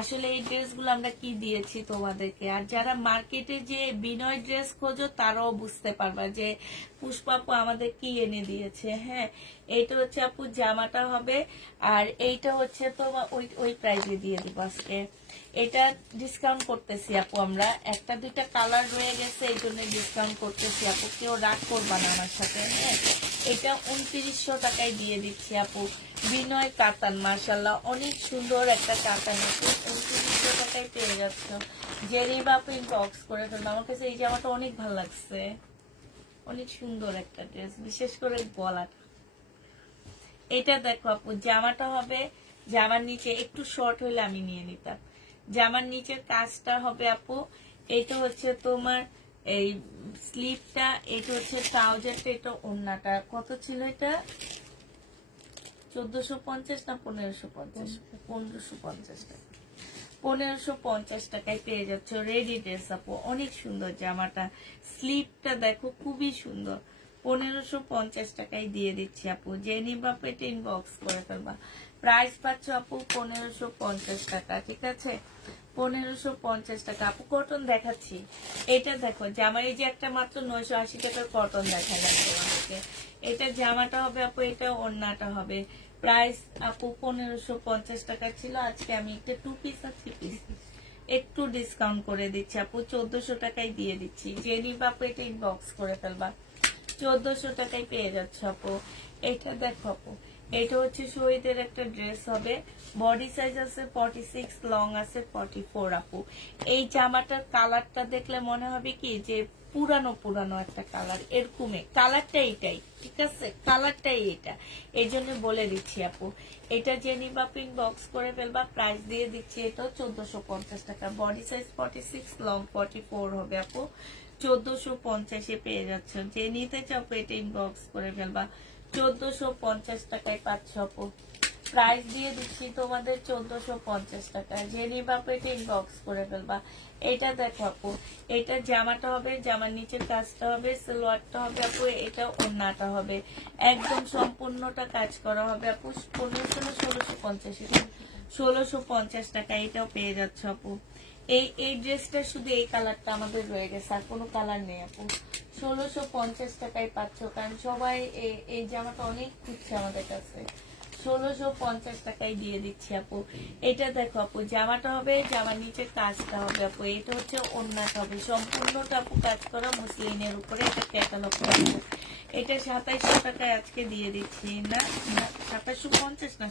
আসলে এই ড্রেসগুলো আমরা কি দিয়েছি তোমাদেরকে। আর যারা মার্কেটে যে বিনয় ড্রেস খোঁজো তারাও বুঝতে পারবা যে পুষ্পা আপু আমাদের কি এনে দিয়েছে, হ্যাঁ। এইটা হচ্ছে আপু জামাটা হবে, আর এইটা হচ্ছে তোমার ওই প্রাইজে দিয়ে দিব আজকে। এটা ডিসকাউন্ট করতেছি আপু, আমরা একটা দুইটা কালার রয়ে গেছে এই জন্য ডিসকাউন্ট করতেছি আপু, কেউ রাগ করবা না আমার সাথে, হ্যাঁ। এটা 2900 টাকায় দিয়ে দিচ্ছি আপু। বিনয় কাতান, মার্শাল্লাহ অনেক সুন্দর একটা কাতান আপু, 2900 টাকায় পেয়ে যাচ্ছ। জেরি বাপু ইনবক্স করে ফেলবো। আমার কাছে এই জামাটা অনেক ভালো লাগছে, অনেক সুন্দর একটা ড্রেস, বিশেষ করে গলাটা। এটা দেখো আপু, জামাটা হবে, জামার নিচে একটু শর্ট হইলে আমি নিয়ে নিতাম। জামার নিচের কাজটা হবে আপু, এটা হচ্ছে তোমার এই স্লিপটা, এটা হচ্ছে ট্রাউজারটা, এটা ওড়নাটা। কত ছিল এটা? 1450 না 1550? 1550 টাকা। 1550 টাকায় পেয়ে যাচ্ছ রেডি ড্রেস আপু। অনেক সুন্দর জামাটা, স্লিপটা দেখো খুবই সুন্দর। 1550 টাকায় দিয়ে দিচ্ছি আপু। যে নিবা পেটে ইনবক্স করে ফেলবা। প্রাইস পাচ্ছ আপু 1550 টাকা, ঠিক আছে। 1550 টাকা আপু। কটন দেখাচ্ছি, এটা দেখো জামার এই যে একটা মাত্র 980 টাকার কটন দেখা যাচ্ছে আমাদেরকে। এটা জামাটা হবে আপু, এটা ওড়নাটা হবে। প্রাইস আপু 1550 টাকা ছিল, আজকে আমি একটা 2 পিস আর 3 পিস একটু ডিসকাউন্ট করে দিচ্ছি আপু, 1400 টাকায় দিয়ে দিচ্ছি। যে নিবা আপু এটা ইনবক্স করে ফেলবা, 1400 টাকায় পেয়ে যাচ্ছ আপু। এটা দেখো আপু, এটা হচ্ছে শহীদের একটা ড্রেস হবে, বডি সাইজ আছে 46, লং আছে 44 আপু। এই জামাটার কালারটা দেখলে মনে হবে কি যে পুরানো পুরানো একটা কালার, এরকমই কালারটা এইটাই, ঠিক আছে, কালারটাই এটা, এই জন্য বলে দিচ্ছি আপু। এটা যে নিবা ইনবক্স করে ফেলবা, প্রাইস দিয়ে দিচ্ছি এটাও 1450 টাকা। বডি সাইজ 46, লং 44 হবে আপু। 1450 পেয়ে যাচ্ছ। যে নিতে চাও পেটে ইনবক্স করে ফেলবা, 1450 টাকায় পাচ্ছ আপু। প্রাইস দিয়ে দিচ্ছি তোমাদের 1450 টাকা। যে নিবা পেটে ইনবক্স করে ফেলবা। এটা দেখো আপু, এটা জামাটা হবে, জামার নিচের কাজটা হবে, সালোয়ারটা হবে আপু, এটা ওড়নাটা হবে, একদম সম্পূর্ণটা কাজ করা হবে আপু। 1650 টাকা এটাও পেয়ে যাচ্ছ আপু। এই ড্রেসটা শুধু এই কালারটা আমাদের রয়ে গেছে, আর কোনো কালার নেই আপু। 1650 টাকায় পাচ্ছ, কারণ সবাই এই জামাটা অনেক খুঁজছে আমাদের কাছে। 1650 টাকায় দিয়ে দিচ্ছি আপু। এটা দেখো আপু, জামাটা হবে, জামার নিচে কাজটা হবে আপু, এটা হচ্ছে ওড়নাটা হবে, সম্পূর্ণটা আপু কাজ করা মুসলিনের উপরে। এটা ক্যাটালগ আপু। এটা 2700 টাকায় আজকে দিয়ে দিচ্ছি, না 2750 না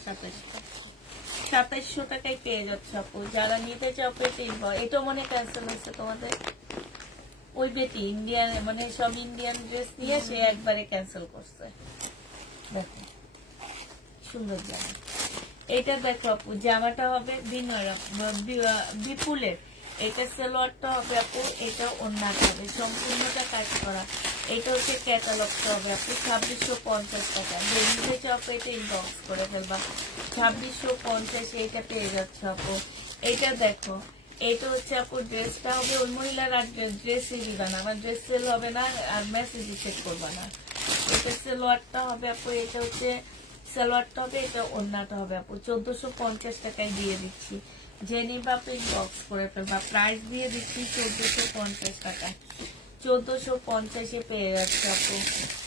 2700 টাকায় পেয়ে যাচ্ছে আপু। যারা নিতে চাও পেটে এটা মনে ক্যান্সেল হয়েছে তোমাদের, ওই বেটি ইন্ডিয়ান, মানে সব ইন্ডিয়ান ড্রেস নিয়ে সে একবারে ক্যান্সেল করছে। দেখো সুন্দর জামা, এটা দেখো আপু, জামাটা হবে বিপুলের, এটা সালোয়ারটা হবে আপু, এটা ওড়নাটা হবে সম্পূর্ণটা কাজ করা। এটা হচ্ছে ক্যাটালগটা হবে আপু 2650 টাকা। নিতে চাও আপু এটা ইনবক্স করে ফেলবা, 2650 এইটা পেয়ে যাচ্ছে আপু। এটা দেখো, এটা হচ্ছে আপু ড্রেসটা হবে, ওই মহিলার আর ড্রেসই দিবা না, আমার ড্রেস সেল হবে না আর মেসেজই চেক করবা না। এটা সালোয়ারটা হবে আপু, এটা হচ্ছে সালোয়ারটা হবে, এটা ওড়নাটা হবে আপু 1450 টাকায় দিয়ে দিচ্ছি। জেনি বাপ ইনবক্স করে ফেলবা, প্রাইস দিয়ে দিচ্ছি 1450 টাকা। 1450-এ পেয়ে যাচ্ছে আপু,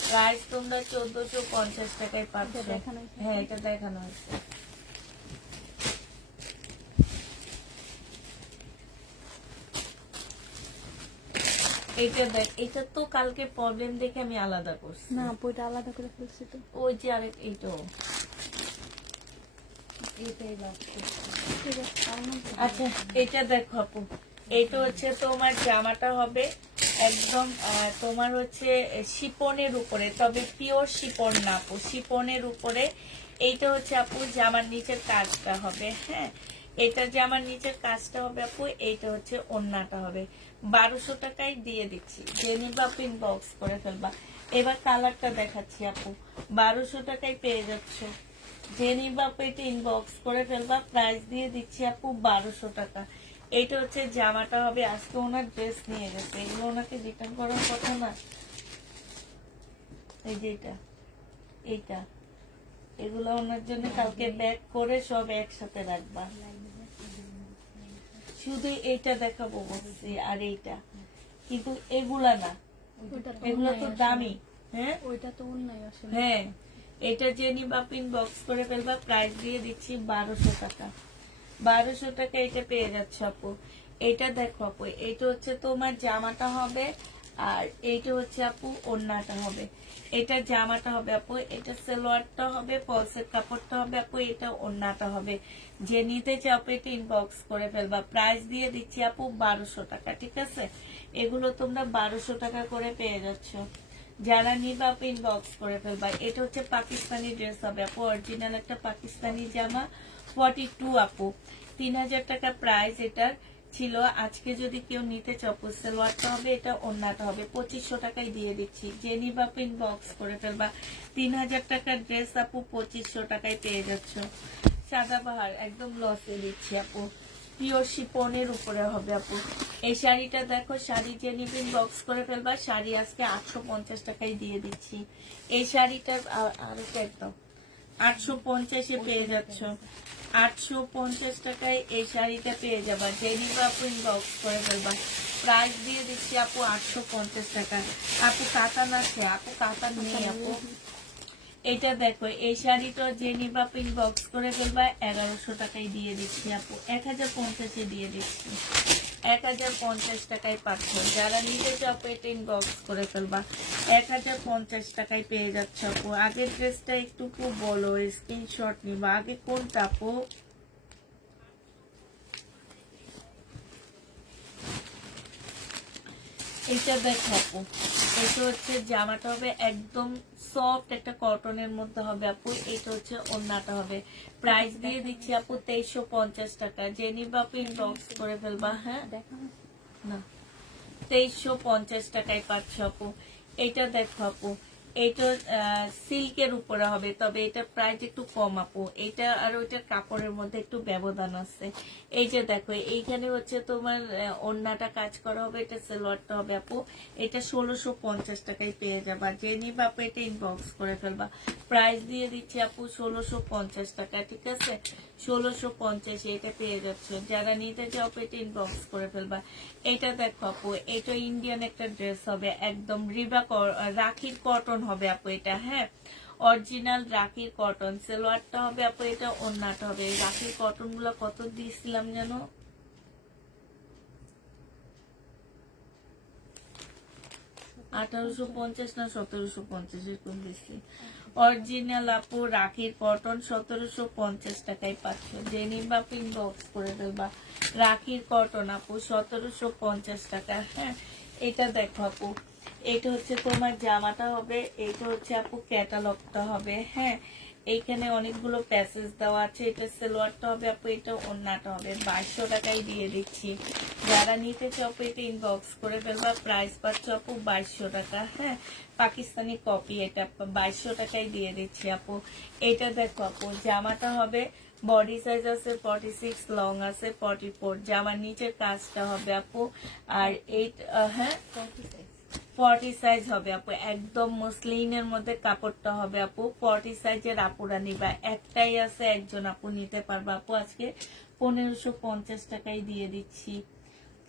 প্রাইস তোমরা 1450 টাকায় পাচ্ছ। এটা দেখানো হয়েছে। হ্যাঁ, এটা দেখানো হয়েছে। এটা দেখ, এটা তো কালকে প্রবলেম দেখে আমি আলাদা করছি। না আপু এটা আলাদা করে ফেলছি তো। ওই যে আরেক এইটাও এটাই লাভ ঠিক আছে তার মধ্যে আচ্ছা, এটা দেখো আপু, এটা হচ্ছে তোমার জামাটা হবে একদম তোমার হচ্ছে শিপনের উপরে, তবে পিওর শিপন না আপু, শিপনের উপরে। এইটা হচ্ছে আপু জামার নিচের কাজটা হবে, হ্যাঁ এটা জামার নিচের কাজটা হবে আপু। এইটা হচ্ছে ওড়নাটা হবে। 1200 টাকায় দিয়ে দিচ্ছি, যে নিবা ইনবক্স করে ফেলবা। এবার কালারটা দেখাচ্ছি আপু, 1200 টাকায় পেয়ে যাচ্ছ। যে নিবা এটা ইনবক্স করে ফেলবা, প্রাইস দিয়ে দিচ্ছি আপু 1200 টাকা। এইটা হচ্ছে জামাটা হবে। আজকে ওনার ড্রেস নিয়ে গেছে, এগুলো ওনাকে রিটার্ন করার কথা না। এই যে এইটা এগুলো ওনার জন্য কালকে ব্যাক করে সব একসাথে রাখবা। শুধু এইটা দেখাবো বলছি, আর এইটা কিন্তু এগুলা না, ওইটা তো এগুলো তো অন্যায় দামি। আসলে। হ্যাঁ ওইটা তো অন্যায় আসলে। হ্যাঁ, এটা যে নিবা ইনবক্স করে ফেলবা, প্রাইস দিয়ে দিচ্ছি 1200 টাকা। 1200 টাকা এটা পেয়ে যাচ্ছে আপু। এটা দেখো আপু, এটা হচ্ছে তোমার জামাটা হবে, আর এইটা হচ্ছে আপু ওড়নাটা হবে। এটা জামাটা হবে আপু, এটা সালোয়ারটা হবে, ফলসের কাপড়টা হবে আপু, এটা ওড়নাটা হবে। যে নিতে চাও আপু এটা ইনবক্স করে ফেলবা, প্রাইস দিয়ে দিচ্ছি আপু 1200 টাকা। ঠিক আছে, এগুলো তোমরা 1200 টাকা করে পেয়ে যাচ্ছ। যারা নিবা আপু ইনবক্স করে ফেলবা। এটা হচ্ছে পাকিস্তানি ড্রেস হবে আপু, অরিজিনাল একটা পাকিস্তানি জামা, 42 আপু, 3000 টাকা প্রাইস এটার ছিল। আজকে যদি কেউ নিতে চাও, সালোয়ারটা হবে, এটা ওড়নাটা হবে, 2500 টাকায় দিয়ে দিচ্ছি। যে নিবা আপু ইনবক্স করে ফেলবা। 3000 টাকার ড্রেস আপু 2500 টাকায় পেয়ে যাচ্ছ। সাদাবাহার একদম লসে দিচ্ছি আপু, পিওর শিপনের উপরে হবে আপু। এই শাড়িটা দেখো, শাড়ি যে নিবে ইনবক্স করে ফেলবা, শাড়ি আজকে 850 টাকায় দিয়ে দিচ্ছি। এই শাড়িটার আরো একদম 850-এ পেয়ে যাচ্ছ। 850 টাকায় এই শাড়িটা পেয়ে যাবা। যে নিবা আপু ইনবক্স করে ফেলবা, প্রাইস দিয়ে দিচ্ছি আপু 850 টাকা। আপু কাতান আছে, আপু কাতান নেই আপু। এটা দেখো, এই শাড়িটা যে নিবা ইনবক্স করে ফেলবা, 1100 টাকায় দিয়ে দিচ্ছি আপু, 1050-এ দিয়ে দিচ্ছি। 1050 টাকায় পাচ্ছ। যারা নিতে চাও এটা ইনবক্স করে ফেলবা, 1050 টাকায় পেয়ে যাচ্ছ আপু। আগের ড্রেসটা একটু খুব বলো, স্ক্রিনশট নিবা। আগে কোনটা আপু? এটা দেখো আপু, এটা হচ্ছে জামাটা হবে একদম সফট একটা কটনের মধ্যে হবে আপু। এটা হচ্ছে ওড়নাটা হবে। প্রাইস দিয়ে দিচ্ছি আপু 2350 টাকা। যে নিবা আপু ইনবক্স করে ফেলবা। হ্যাঁ দেখানো না, 2350 টাকায় পাচ্ছ আপু। এটা দেখো আপু, এটা সিল্কের উপরে হবে, তবে এটা প্রাইস একটু কম আপু। এটা আর ওইটার কাপড়ের মধ্যে একটু ব্যবধান আছে। এই যে দেখো, এইখানে হচ্ছে তোমার ওড়নাটা কাজ করা হবে, এটা সালোয়ারটা হবে আপু। এটা 1650 টাকায় পেয়ে যাবা। যে নিবা আপু এটা ইনবক্স করে ফেলবা, প্রাইস দিয়ে দিচ্ছি আপু 1650 টাকা। ঠিক আছে, 1650 এটা পেয়ে যাচ্ছ। যারা নিতে চাও এটা ইনবক্স করে ফেলবা। এটা দেখো আপু, এটা ইন্ডিয়ান একটা ড্রেস হবে, একদম রাখির কটন হবে আপু এটা। হ্যাঁ, অরিজিনাল রাখির কটন। সালোয়ারটা হবে আপু, এটা ওড়নাটা হবে। রাখির কটন গুলো কত দিয়েছিলাম জানো? 1850 না 1750 এরকম দিচ্ছি। অরিজিনাল আপু রাখির কটন, 1750 টাকায় পাচ্ছ। যে নিবা ইনবক্স করে ফেলবা। রাখির কটন আপু 1750 টাকা। হ্যাঁ, এটা দেখো আপু, এটা হচ্ছে তোমার জামাটা হবে, এটা হচ্ছে আপু ক্যাটালগটা হবে। হ্যাঁ, এইখানে অনেকগুলো প্যাসেজ দেওয়া আছে। এটা সালোয়ারটা হবে আপু, এটা ওড়নাটা হবে। 2200 টাকায় দিয়ে দিচ্ছি। যারা নিতে চাও আপু এটা ইনবক্স করে ফেলবা। প্রাইস পাচ্ছ আপু 2200 টাকা। হ্যাঁ, পাকিস্তানি কপি, এটা 2200 টাকায় দিয়ে দিচ্ছি আপু। এটা দেখো আপু, জামাটা হবে বডি সাইজ আছে 46, লং আছে 44। জামার নিচের কাজটা হবে আপু, আর এই হ্যাঁ 40 সাইজ হবে আপু। একদম মসলিনের মধ্যে কাপড়টা হবে আপু। 40 সাইজের আপুরা নিবা, একটাই আছে, একজন আপু নিতে পারবা আপু। আজকে 1550 টাকায় দিয়ে দিচ্ছি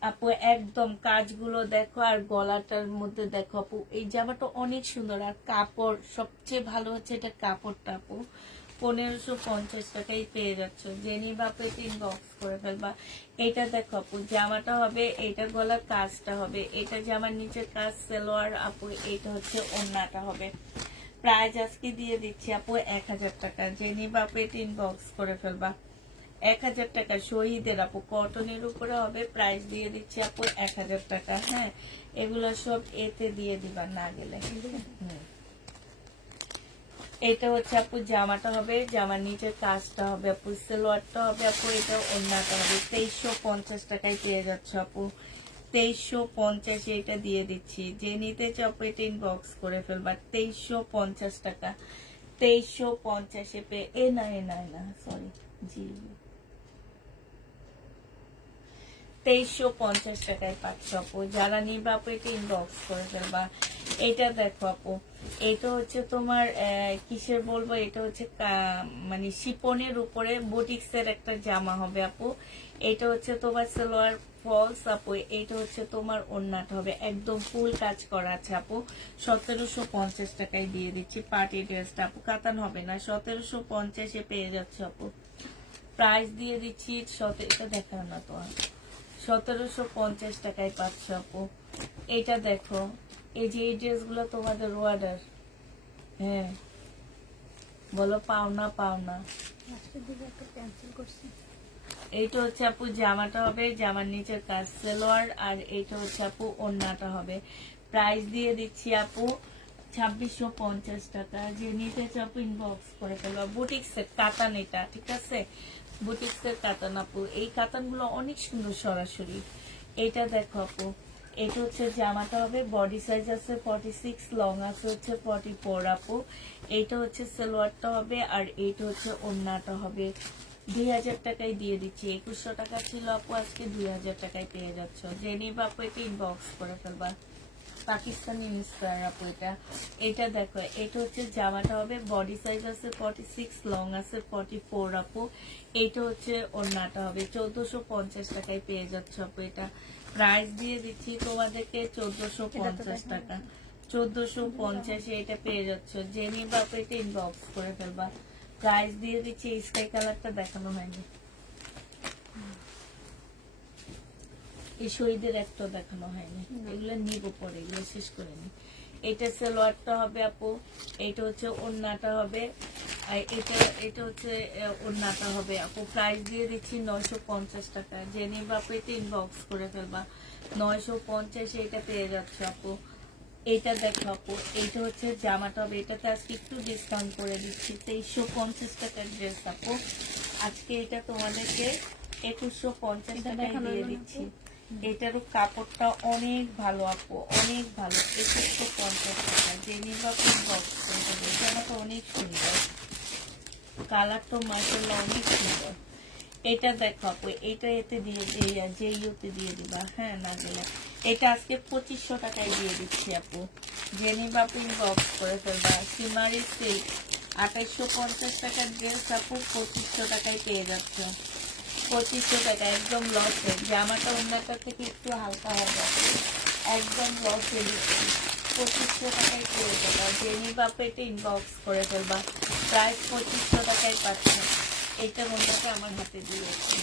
আপু। একদম কাজগুলো দেখো, আর গলাটার মধ্যে দেখো আপু, এই জামাটা অনেক সুন্দর। আর কাপড় সবচেয়ে ভালো হচ্ছে এটা কাপড়টা আপু। 1550 টাকায় পেয়ে যাচ্ছ। জেনি বাপে ইনবক্স করে ফেলবা। এটা দেখো আপু, জামাটা হবে, এটা গলার কাজটা হবে, এটা জামার নিচের কাজ সালোয়ার আপু। এটা হচ্ছে ওড়নাটা হবে। প্রাইস আজকে দিয়ে দিচ্ছি আপু 1000 টাকা। জেনি বাপে ইনবক্স করে ফেলবা। 1000 টাকা শহীদের আপু, কটনের উপরে হবে। প্রাইস দিয়ে দিচ্ছি আপু 1000 টাকা। হ্যাঁ, এগুলো সব এতে দিয়ে দিবা না গেলে। এটা হচ্ছে আপু জামাটা হবে, জামার নিচের কাজটা হবে আপু, সালোয়ারটা হবে আপু, এটা ওড়নাটা হবে। 2350 টাকায় পেয়ে যাচ্ছে আপু। 2350 এটা দিয়ে দিচ্ছি। যে নিতে চাও আপু এটা ইনবক্স করে ফেলবা। 2350 টাকা। 2350 পেয়ে না সরি জি 2350 টাকায় পাচ্ছ আপু। যারা নিবা আপু এটা ইনবক্স করে ফেলবা। এটা দেখো আপু, এটা হচ্ছে তোমার কিসের বলবো, এটা হচ্ছে মানে শিপনের উপরে বুটিক্স এর একটা জামা হবে আপু। এটা হচ্ছে তোমার সালোয়ার ফলস আপু। এটা হচ্ছে তোমার ওড়নাটা হবে, একদম ফুল কাজ করা আছে আপু। 1750 টাকায় দিয়ে দিচ্ছি পার্টি ড্রেসটা আপু। কাতান হবে না, 1750 পেয়ে যাচ্ছে আপু। প্রাইস দিয়ে দিচ্ছি এটা দেখানো না তো 1750 টাকায় পাচ্ছ আপু। এটা দেখো, এই যে এই ড্রেসগুলো তোমাদের অর্ডার। হ্যাঁ, বলো পাওনা পাওনা। আজকের দিকে একটা ক্যান্সেল করছি। এইটা হচ্ছে আপু জামাটা হবে, জামার নিচের কাজ সালোয়ার, আর এইটা হচ্ছে আপু ওড়নাটা হবে। প্রাইস দিয়ে দিচ্ছি আপু 2650 টাকা। যে নিতে চাও আপু ইনবক্স করে ফেলবা। বুটিক্সের কাতান এটা, ঠিক আছে, বুটিক্সের কাতান আপু। এই কাতানগুলো অনেক সুন্দর সরাসরি। এটা দেখো আপু, এটা হচ্ছে জামাটা হবে, বডি সাইজ আছে 46, লং আছে হচ্ছে 44 আপু। এইটা হচ্ছে সালোয়ারটা হবে, আর এইটা হচ্ছে ওড়নাটা হবে। 2000 টাকায় দিয়ে দিচ্ছি। 2100 টাকা ছিল আপু, আজকে 2000 টাকায় পেয়ে যাচ্ছ। যে নিবা আপু এটা ইনবক্স করে ফেলবা। পাকিস্তানি ইন্সপায়ার আপু এটা। এটা দেখো, এটা হচ্ছে জামাটা হবে, বডি সাইজ আছে 46, লং আছে 44 আপু। এটা হচ্ছে ওড়নাটা হবে। 1450 টাকায় পেয়ে যাচ্ছ আপু। এটা প্রাইস দিয়ে দিচ্ছি তোমাদেরকে 1450 টাকা। 1450 এটা পেয়ে যাচ্ছ। যে নিবা আপু এটা ইনবক্স করে ফেলবা। প্রাইস দিয়ে দিচ্ছি। স্কাই কালারটা দেখানো হয়নি, এই শহীদের একটা দেখানো হয়নি, এগুলো নিব পরে, এগুলো শেষ করে নি। এটা সালোয়ারটা হবে আপু, এটা হচ্ছে ওড়নাটা হবে, আর এটা হচ্ছে ওড়নাটা হবে আপু। প্রাইস দিয়ে দিচ্ছি 950 টাকা। যে নিবা আপু এটা ইনবক্স করে ফেলবা। 950 এটা পেয়ে যাচ্ছে আপু। এটা দেখো আপু, এইটা হচ্ছে জামাটা হবে, এটাতে আজকে একটু ডিসকাউন্ট করে দিচ্ছি। 2350 টাকার ড্রেস আপু। আজকে এটা তোমাদেরকে 2150 টাকায় দিয়ে দিচ্ছি। এটারও কাপড়টা অনেক ভালো আপু, অনেক ভালো। 2150 টাকা। যে নিবা বক্স করে দেবে। জামাটা অনেক সুন্দর, কালারটা মাশাআল্লাহ অনেক সুন্দর। এটা দেখো আপু, এটা এতে দিয়ে যে ইউতে দিয়ে দিবা। হ্যাঁ, না দিলে এটা আজকে 2500 টাকায় দিয়ে দিচ্ছি আপু। যে নিবা আপু ইনবক্স করে ফেলবা। সিমারি সিল্ক 2850 টাকার ড্রেস আপু 2500 টাকায় পেয়ে যাচ্ছে। 2500 টাকা একদম লসে। জামাটা অন্যটার থেকে একটু হালকা হবে, একদম লসে দিচ্ছি। 2500 টাকায় পেয়ে যাবা। যে নিবা আপু এটা ইনবক্স করে ফেলবা। প্রাইস 2500 টাকায় পাচ্ছে। এটা বন্ধুকে আমার হাতে দিয়েছি।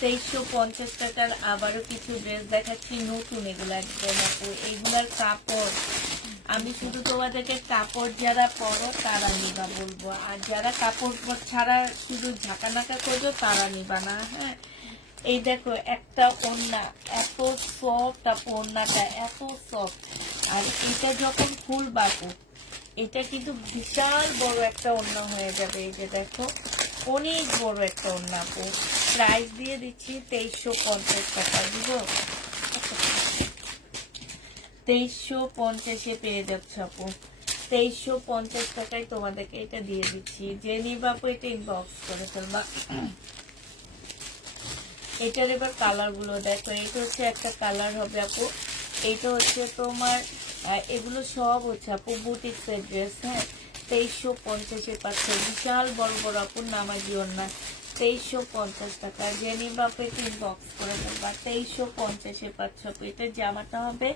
2350 টাকার আবারও কিছু ড্রেস দেখাচ্ছি নতুন, এগুলো একদম আপু। এইগুলার কাপড় আমি শুধু তোমাদেরকে কাপড় যারা পরো তারা নিবা বলবো, আর যারা কাপড় ছাড়া শুধু ঝাঁকানাকা করবে তারা নিবা না। হ্যাঁ, এই দেখো একটা ওড়না, এত সফট আপু, ওড়নাটা এত সফট। আর এটা যখন খুলবা আপু, এটা কিন্তু বিশাল বড় একটা ওড়না হয়ে যাবে। এই যে দেখো অনেক বড় একটা ওড়না আপু। প্রাইস দিয়ে দিচ্ছি 2350 টাকা। দিব 2350 পেয়ে যাচ্ছে আপু। 2350 টাকায় তোমাদেরকে এটা দিয়ে দিচ্ছি। যে নিবা আপু এটা ইনবক্স করে ফেলবা। এটার এবার কালার গুলো দেখো। এটা হচ্ছে একটা কালার হবে আপু। এইটা হচ্ছে তোমার এগুলো সব হচ্ছে আপু বুটিক্সের ড্রেস। হ্যাঁ, 2350 পাচ্ছে। বিশাল বড় বড় আপুর নামাজি ওড়না। 2350 টাকা। যে নিবা আপু এটা ইনবক্স করে ফেলবা। 2350 পাচ্ছ আপু। এটা জামাটা হবে,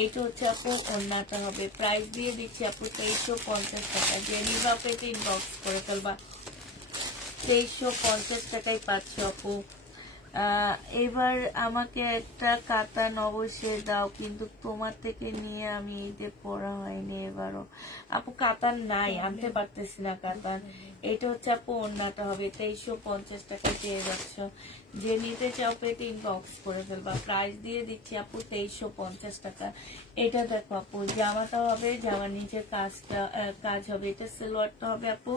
এইটা হচ্ছে আপু ওড়নাটা হবে। প্রাইস দিয়ে দিচ্ছি আপু 2350 টাকা। যে নিবা আপু এটা ইনবক্স করে ফেলবা। 2350 টাকায় পাচ্ছ আপু। এবার আমাকে একটা কাতান অবশ্যই দাও, কিন্তু তোমার থেকে নিয়ে আমি ঈদে পড়া হয়নি এবারও। আপু কাতান নাই, আনতে পারতেছি না কাতান। এটা হচ্ছে আপু ওড়নাটা হবে। 2350 টাকায় পেয়ে যাচ্ছ। যে নিতে চাও পেতে ইনবক্স করে ফেলবা। প্রাইস দিয়ে দিচ্ছি আপু 2350 টাকা। এটা দেখো আপু জামাটা হবে, জামার নিচের কাজটা কাজ হবে। এটা সালোয়ারটা হবে আপু,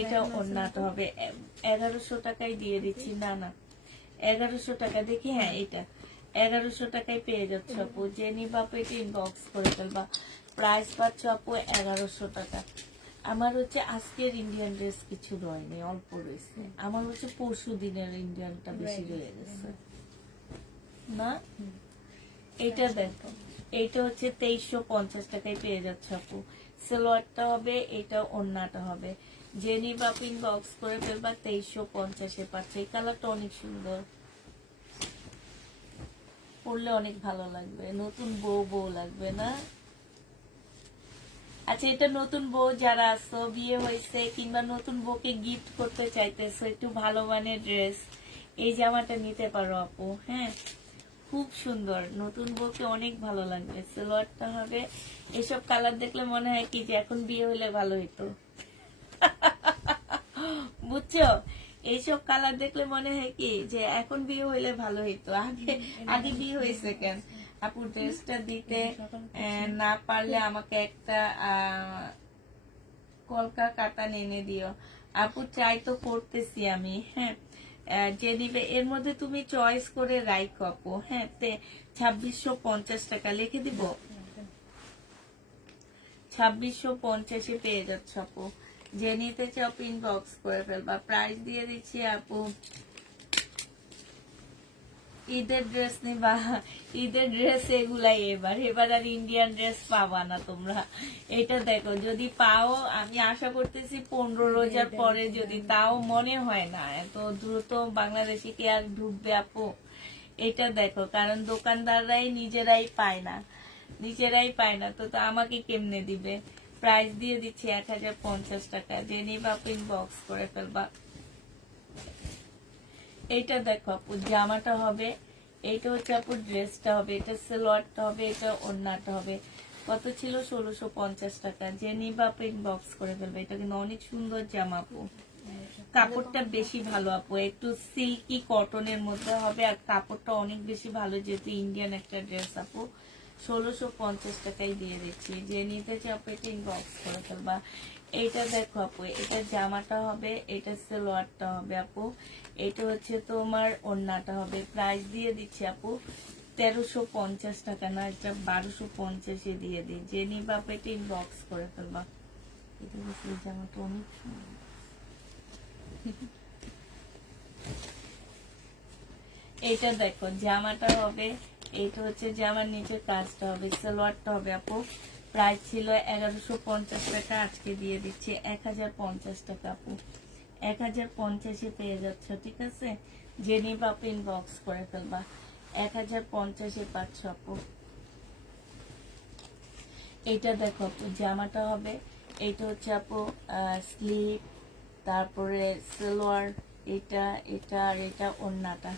এটা ওড়নাটা হবে। 1100 টাকায় দিয়ে দিচ্ছি। না না 1100 টাকা দেখি। হ্যাঁ, এটা 1100 টাকায় পেয়ে যাচ্ছ আপু। যে নিবা আপু এটা ইনবক্স করে ফেলবা। প্রাইস পাচ্ছ আপু 1100 টাকা। আমার হচ্ছে আজকের ইন্ডিয়ান ড্রেস কিছু রয়নি, অল্প রয়েছে। আমার হচ্ছে পরশু দিনের ইন্ডিয়ানটা বেশি রয়ে গেছে না। এটা দেখো, এইটা হচ্ছে 2350 টাকায় পেয়ে যাচ্ছে আপু। সালোয়ারটা হবে, এটা ওড়নাটা হবে। যে নিবা আপু ইনবক্স করে ফেলবা। 2350 পাচ্ছে। এই কালারটা অনেক সুন্দর, পরলে অনেক ভালো লাগবে। নতুন বউ বউ লাগবে না? আচ্ছা, এটা নতুন বউ যারা আছো, বিয়ে হয়েছে কিংবা নতুন বউকে গিফট করতে চাইতেছো একটু ভালো মানের ড্রেস, এই জামাটা নিতে পারো আপু। হ্যাঁ, খুব সুন্দর, নতুন বউকে অনেক ভালো লাগবে। সালোয়ারটা হবে, এসব কালার দেখলে মনে হয় কি যে এখন বিয়ে হলে ভালো হইতো। বুঝছো, এইসব কালার দেখলে মনে হয় কি যে এখন বিয়ে হইলে ভালো হইতো। আগে আগে বিয়ে হয়েছে কেন আপু? ড্রেসটা দিতে না পারলে আমাকে একটা কলকা কাতান এনে দিও আপু। ট্রাই তো করতেছি আমি। হ্যাঁ, যে নিবে এর মধ্যে তুমি চয়েস করে রাইখো আপু। হ্যাঁ, 2650 টাকা লিখে দিব। 2650 পেয়ে যাচ্ছ আপু। যে নিতে চাও ইনবক্স করে ফেলবা। প্রাইস দিয়ে দিচ্ছি আপু। ঈদের ড্রেস নিবা? ঈদের ড্রেস এগুলাই। এবার আর ইন্ডিয়ান ড্রেস পাবা না তোমরা। এটা দেখো, যদি পাও আমি আশা করতেছি 15 রোজার পরে, যদি তাও মনে হয় না এত দ্রুত বাংলাদেশে কি আর ঢুকবে আপু। এটা দেখো, কারণ দোকানদাররাই নিজেরাই পায় না, তো আমাকে কেমনে দিবে। প্রাইস দিয়ে দিচ্ছি 1050 টাকা। যে নিবা আপু ইনবক্স করে ফেলবা। এইটা দেখো আপু জামাটা হবে, এইটা হচ্ছে আপু ড্রেসটা হবে, এটা সালোয়ারটা হবে, এটা ওড়নাটা হবে। কত ছিল? 1650 টাকা। যে নিবা আপু ইনবক্স করে ফেলবে। এটা কিন্তু অনেক সুন্দর জামা আপু। কাপড়টা বেশি ভালো আপু, একটু সিল্কি কটনের মধ্যে হবে। আর কাপড়টা অনেক বেশি ভালো, যেহেতু ইন্ডিয়ান একটা ড্রেস আপু। 1650 টাকায় দিয়ে দিচ্ছি। যে নিতে চাও আপু এটা ইনবক্স করে ফেলবা। এইটা দেখো আপু, এটা জামাটা হবে, এটা সালোয়ারটা হবে আপু, এটা হচ্ছে তোমার ওড়নাটা হবে। প্রাইস দিয়ে দিচ্ছি আপু 1350 টাকা। না, এটা 1250 দিয়ে দিই। যে নিবা আপু এটা ইনবক্স করে ফেলবা। এটা হচ্ছে জামাটা অনেক সুন্দর। এইটা দেখো জামাটা হবে, এইটা হচ্ছে জামার নিচের কাজটা হবে, সালোয়ারটা হবে আপু। প্রাইস ছিল 1150 টাকা, আজকে দিয়ে দিচ্ছি 1050 টাকা আপু। 1050 পেয়ে যাচ্ছ, ঠিক আছে। যে নিবা আপু ইনবক্স করে ফেলবা। 1050 পাচ্ছ আপু। এইটা দেখো আপু জামাটা হবে, এইটা হচ্ছে আপু স্লিপ, তারপরে সালোয়ার, এটা এটা আর এটা ওড়নাটা।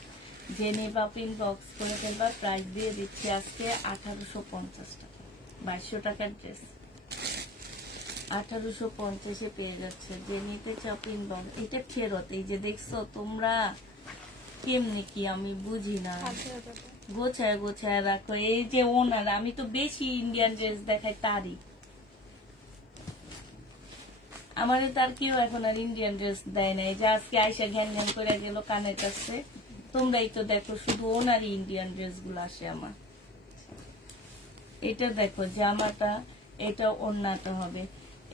যে নিবা আপু ইনবক্স করে ফেলবা। প্রাইস দিয়ে দিচ্ছি আজকে 1850 টাকা। 2200 টাকার ড্রেস 1850 পেয়ে যাচ্ছে। যে নিতে চাও ইনবক্স। এটা ফেরত, এই যে দেখছো তোমরা কেমনি কি আমি বুঝি না। গোছায় গোছায় রাখো। এই যে ওনার, আমি তো বেশি ইন্ডিয়ান ড্রেস দেখাই তারই। আমারে তার কেউ এখন আর ইন্ডিয়ান ড্রেস দেয় নাই, যে আজকে আইসা ঘ্যান ঘ্যান করে গেল কানের কাছে। তোমরাই তো দেখো শুধু ওনারই ইন্ডিয়ান ড্রেস গুলো আসে আমার। এটা দেখো জামাটা, এটা ওড়নাটা হবে।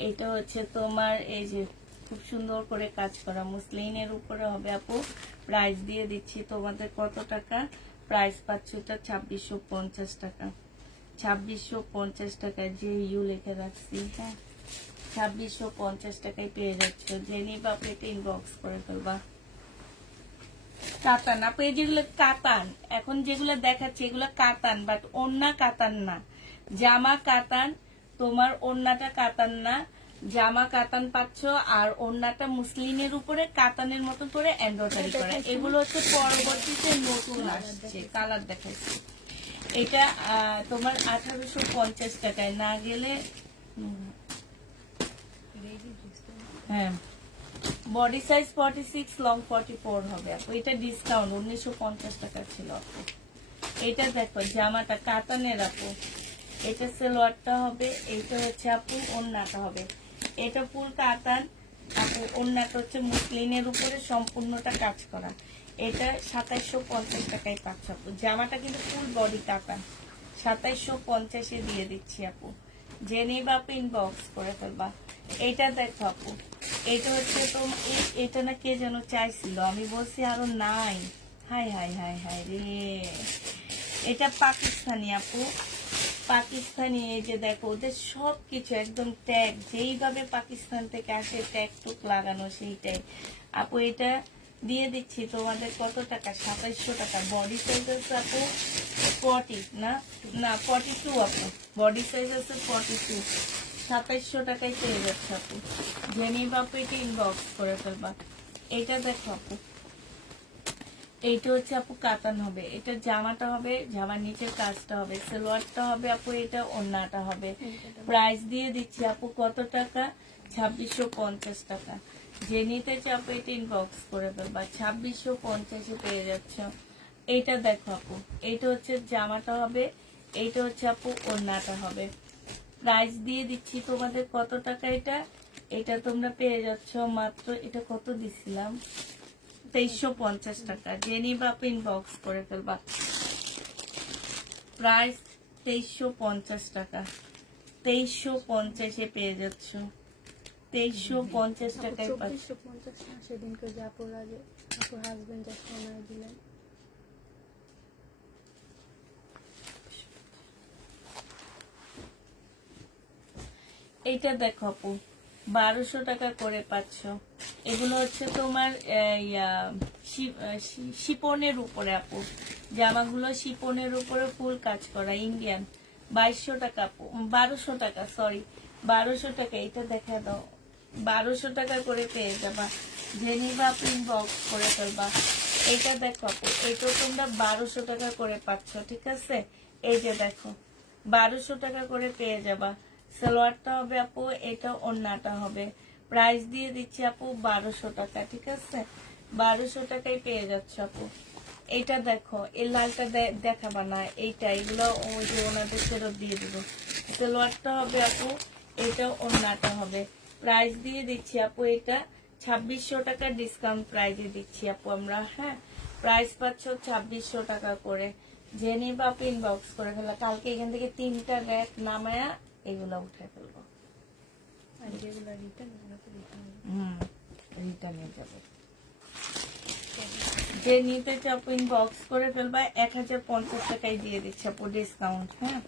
এটা হচ্ছে তোমার এই যে খুব সুন্দর করে কাজ করা মুসলিনের উপরে হবে আপু। প্রাইস দিয়ে দিচ্ছি তোমাদের কত টাকা, প্রাইস পাচ্ছ এটা 2650 টাকা। 2650 টাকায় যে ইউ লিখে রাখছি, হ্যাঁ 2650 টাকায় পেয়ে যাচ্ছ। জেনি বাপ এটা ইনবক্স করে ফেলবা। কাতান আপু, এই যেগুলো কাতান, এখন যেগুলো দেখাচ্ছে এগুলো কাতান, বাট ওড়না কাতান না, জামা কাতান। তোমার ওড়নাটা কাতান না, জামা কাতান পাচ্ছ, আর ওড়নাটা মুসলিনের উপরে কাতানের মতো করে এমব্রয়ডারি করা। এগুলো হচ্ছে পরবর্তীতে নতুন আসছে, কালার দেখাচ্ছি। এটা তোমার 1850 টাকায় না গেলে, হ্যাঁ বডি সাইজ 46, লং 44 হবে আপু। এটা ডিসকাউন্ট 1950 টাকা ছিল আপু। এটা দেখো জামাটা কাতানের আপু, এটা সালোয়ারটা হবে, এটা হচ্ছে আপু ওড়নাটা হবে। এটা ফুল কাতান আপু, ওড়নাটা হচ্ছে মুসলিনের উপরে সম্পূর্ণটা কাজ করা। এটা 2750 টাকায় পাচ্ছ আপু। জামাটা কিন্তু ফুল বডি কাতান, 2750 দিয়ে দিচ্ছি আপু। জেনে বা ইনবক্স করে ফেলবা। এটা দেখো আপু, এটা হচ্ছে তো এটা না কে যেন চাইছিল, আমি বলছি আরো নাই। হাই হাই হাই হাই রে, এটা পাকিস্তানি আপু, পাকিস্তানি। এই যে দেখো ওদের সবকিছু একদম ট্যাগ, যেইভাবে পাকিস্তান থেকে আসে ট্যাগ টুক লাগানো সেইটাই আপু। এটা দিয়ে দিচ্ছি তোমাদের কত টাকা, 2700 টাকা। বডি সাইজ আছে আপু 40, না না 42 আপু, বডি সাইজ আছে 42। 2700 টাকায় পেয়ে যাচ্ছে আপু। জেনি বাপু এটা ইনবক্স করে ফেলবা। এটা দেখো আপু, এইটা হচ্ছে আপু কাতান হবে। এটা জামাটা হবে, জামার নিচের কাজটা হবে, সালোয়ারটা হবে আপু, এটা ওড়নাটা হবে। প্রাইস দিয়ে দিচ্ছি আপু কত টাকা, 2650 টাকা। যে নিতে চাপো এটা ইনবক্স করে ফেলবা। 2650 পেয়ে যাচ্ছ। এইটা দেখো আপু, এইটা হচ্ছে জামাটা হবে, এইটা হচ্ছে আপু ওড়নাটা হবে। প্রাইস দিয়ে দিচ্ছি তোমাদের কত টাকা, এটা এটা তোমরা পেয়ে যাচ্ছ মাত্র, এটা কত দিছিলাম, 2350 টাকা। জেনি বাপ ইনবক্স করে ফেলবা। প্রাইস 2350 টাকা, 2350 পেয়ে যাচ্ছ। 2350 টাকায় পাচ্ছ। 2450 না, সেদিনকে যে আপুর আগে আপুর হাজবেন্ড যা সময় দিলেন। এইটা দেখো আপু 1200 টাকা করে পাচ্ছ। এগুলো হচ্ছে তোমার শিপনের উপরে আপু, জামাগুলো শিপনের উপরে ফুল কাজ করা ইন্ডিয়ান। 2200 টাকা আপু, 1200 টাকা, সরি 1200 টাকা। এটা দেখা দাও, 1200 টাকা করে পেয়ে যাবা। জেনিবা আপু ইনবক্স করে ফেলবা। এটা দেখো আপু, এটা তোমরা 1200 টাকা করে পাচ্ছ, ঠিক আছে। এই যে দেখো 1200 টাকা করে পেয়ে যাবা। সালোয়ারটা হবে আপু, এটা ওড়নাটা হবে। প্রাইস দিয়ে দিচ্ছি আপু 1200 টাকা, ঠিক আছে। 1200 টাকায় পেয়ে যাচ্ছ আপু। এইটা দেখো, এই লালটা দেখাবা না, এইটা, এগুলো ওই যে ওনাদের ফেরত দিয়ে দিব। সালোয়ারটা হবে আপু, এটা ওড়নাটা হবে। প্রাইস দিয়ে দিচ্ছি আপু এটা 2600 টাকা, ডিসকাউন্ট প্রাইজে দিচ্ছি আপু আমরা, হ্যাঁ। প্রাইস পাচ্ছ 2600 টাকা করে। জেনি বাপ ইনবক্স করে ফেলা। কালকে এখান থেকে 3টা র্যাক নামায়া এগুলা উঠে ফেলবো। আর যেগুলো রিটার্ন রিটার্নে যাবে। যে নিতে চাপ ইনবক্স করে ফেলবা। 1050 টাকায় দিয়ে দিচ্ছে আপু ডিসকাউন্ট, হ্যাঁ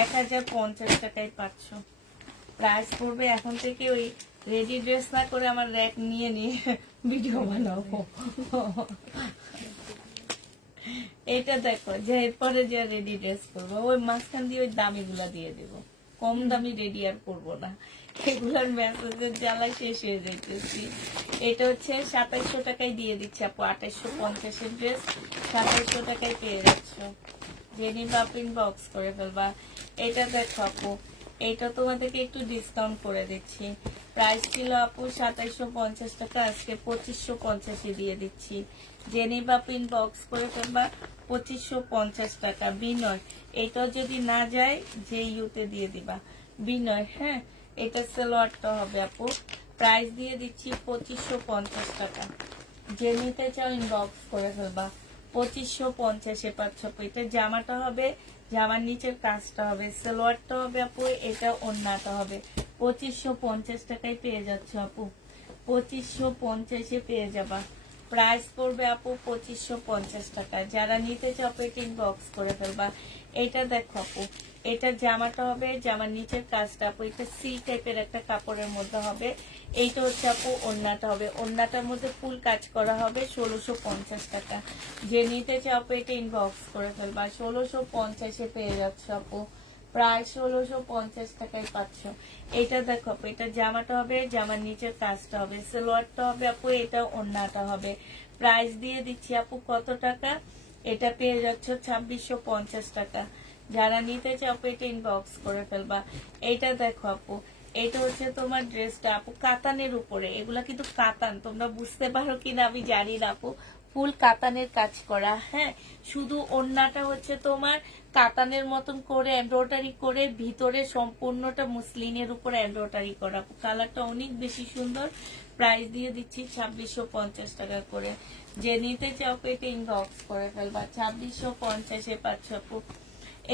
1050 টাকায় পাচ্ছ। প্রাইস পড়বে এখন থেকে ওই রেডি ড্রেস না করে আমার র্যাক নিয়ে নিয়ে ভিডিও বানাবো। এটা দেখো যে এরপরে যে রেডি ড্রেস করবো, ওই মাঝখান দিয়ে ওই দামি গুলা দিয়ে দেবো, কম দামি রেডি আর করবো না। এগুলার মেসেজের জ্বালা শেষ হয়ে যাইতেছি। এটা হচ্ছে 2700 টাকায় দিয়ে দিচ্ছে আপু। 2850 ড্রেস 2700 টাকায় পেয়ে যাচ্ছ। জেনি বাপ ইনবক্স করে ফেলবা। এটা দেখো আপু, এটা তোমাদেরকে একটু ডিসকাউন্ট করে দিচ্ছি। প্রাইস ছিল আপু 2750 টাকা, আজকে 2550 দিয়ে দিচ্ছি। জেনি বাপ ইনবক্স করে ফেলবা। 2550 টাকা বিনয়। এটা যদি না যায় যে ইউতে দিয়ে দিবা বিনয়, হ্যাঁ। এটা সালোয়ারটা হবে আপু, প্রাইস দিয়ে দিচ্ছি 2550 টাকা। যে নিতে চাও ইনবক্স করে ফেলবা। 2550-এ পাচ্ছ আপু। এটা জামাটা হবে, জামার নিচের কাজটা হবে, সালোয়ারটা হবে আপু, এটা ওড়নাটা হবে। 2550 টাকায় পেয়ে যাচ্ছ আপু। 2550-এ পেয়ে যাবা। প্রাইস পড়বে আপু 2550 টাকা। যারা নিতে চাও পেটি ইনবক্স করে ফেলবা। এটা দেখো আপু, এটা জামাটা হবে, জামার নিচের কাজটা আপু, এটা সি টাইপের একটা কাপড়ের মধ্যে হবে। এইটা হচ্ছে আপু ওড়নাটা হবে, ওড়নাটার মধ্যে ফুল কাজ করা হবে। 1650 টাকা। যে নিতে চাও পেটি ইনবক্স করে ফেলবা। 1650-এ পেয়ে যাচ্ছ আপু। প্রায় 1650 টাকায় পাচ্ছ। এটা দেখো আপু, এটা জামাটা হবে, জামার নিচের কাজটা হবে, সালোয়ারটা হবে আপু, এটা ওড়নাটা হবে। প্রাইস দিয়ে দিচ্ছি আপু কত টাকা? এটা পেয়ে যাচ্ছ 2650 টাকা। যারা নিতে চাও পেটে ইনবক্স করে ফেলবা। এইটা দেখো আপু, এটা হচ্ছে তোমার ড্রেসটা আপু কাতানের উপরে। এগুলা কিন্তু কাতান, তোমরা বুঝতে পারো কিনা আমি জানি না আপু। ফুল কাতানের কাজ করা, হ্যাঁ। শুধু ওড়নাটা হচ্ছে তোমার কাতানের মতন করে এমব্রয়ডারি করে, ভিতরে সম্পূর্ণটা মুসলিনের উপর এমব্রয়ডারি করা। কালারটা অনেক বেশি সুন্দর। প্রাইস দিয়ে দিচ্ছি 2650 টাকা করে। যে নিতে চাও পেটে ইনবক্স করে ফেলবা। 2650-এ পাচ্ছ আপু।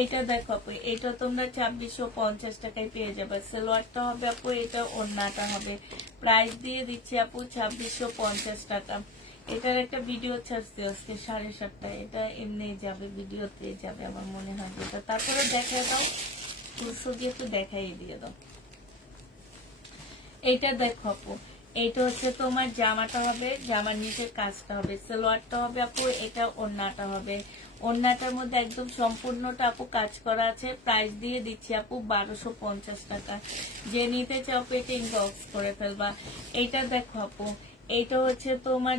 এটা দেখো আপু, এটা তোমরা 2650 টাকায় পেয়ে যাবে। সালোয়ারটা হবে আপু, এটা ওড়নাটা হবে। প্রাইস দিয়ে দিচ্ছি আপু 2650 টাকা। এটার একটা ভিডিও ছাড়ছি আজকে 7:30টায়। এটা এমনি যাবে, ভিডিওতে যাবে আমার মনে হয় যেটা। তারপরে দেখায় দাও, খুলছো যেহেতু দেখাই দিয়ে দাও। এইটা দেখো আপু, এইটা হচ্ছে তোমার জামাটা হবে, জামার নিচের কাজটা হবে, সালোয়ারটা হবে আপু, এটা ওড়নাটা হবে। ওড়নাটার মধ্যে একদম সম্পূর্ণটা আপু কাজ করা আছে। প্রাইস দিয়ে দিচ্ছি আপু 1250 টাকা। যে নিতে চাও পেটে ইনবক্স করে ফেলবা। এইটা দেখো আপু, এইটা হচ্ছে তোমার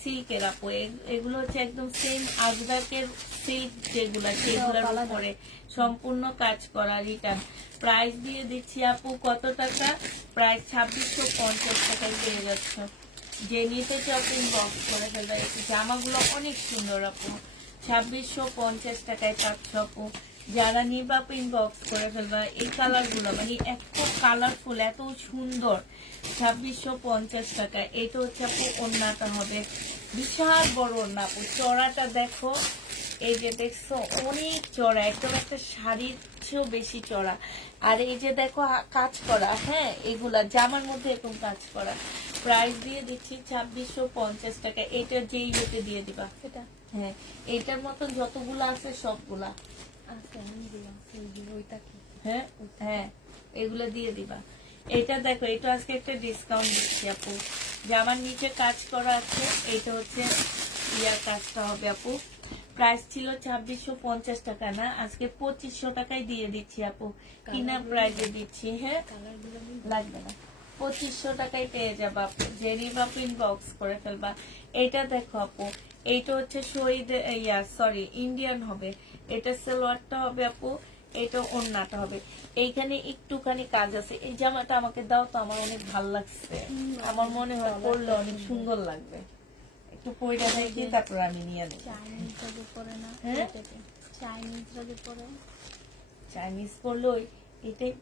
সিল্কের আপু। এগুলো হচ্ছে একদম সেম আজরাকের সিল্ক যেগুলা, সেগুলোর উপরে সম্পূর্ণ কাজ করা। রিটার্ন প্রাইস দিয়ে দিচ্ছি আপু কত টাকা? প্রায় 2650 টাকায় পেয়ে যাচ্ছ। যে নিতে চাও ইনবক্স করে ফেলবা। জামাগুলো অনেক সুন্দর আপু। 2650 টাকায় পাচ্ছ আপু। যারা নিবা আপু ইনবক্স করে ফেলবা। এই কালার গুলো মানে এত কালারফুল, এত সুন্দর। 2650 টাকা। এটা হচ্ছে আপু ওড়নাটা হবে, বিশাল বড় ওড়না আপু। চড়াটা দেখো, এই যে দেখছো অনেক চড়া, একদম একটা শাড়ির চেয়েও বেশি চড়া। আর এই যে দেখো কাজ করা, হ্যাঁ, এগুলা জামার মধ্যে এরকম কাজ করা। প্রাইস দিয়ে দিচ্ছি 2650 টাকা। এটা যেই ইয়েতে দিয়ে দিবা। এটা হ্যাঁ, এটার মতন যতগুলো আছে সবগুলা। আছে, আমি দিলাম ওইটা কি? হ্যাঁ হ্যাঁ, এগুলো দিয়ে দিবা। এটা দেখো, এটা আজকে একটা ডিসকাউন্ট দিচ্ছি আপু। জামার নিচে কাজ করা আছে, এটা হচ্ছে ইয়ার কাজটা হবে আপু। প্রাইস ছিল 2650 টাকা, না আজকে 2500 টাকায় দিয়ে দিচ্ছি আপু। কিনা প্রাইজে দিচ্ছি। হ্যাঁ, কালারগুলো লাগবে না, 2500 টাকায় পেয়ে যাবা আপু। যে নিবা ইনবক্স করে ফেলবা। এটা দেখো আপু, এইটা হচ্ছে শহীদ সরি ইন্ডিয়ান হবে। এটা সালোয়ারটা হবে আপু, এটা ওড়নাটা হবে। এইখানে একটুখানি কাজ আছে। এই জামাটা আমাকে দাও তো, আমার অনেক ভালো লাগছে। আমার মনে হয় পরলে অনেক সুন্দর লাগবে। একটু পয়টা দেখি, তারপর আমি নিয়ে নেব। চাইনিজরা যে পরে না, হ্যাঁ? চাইনিজরা যে পরে চাইনিজ পরলে এটাই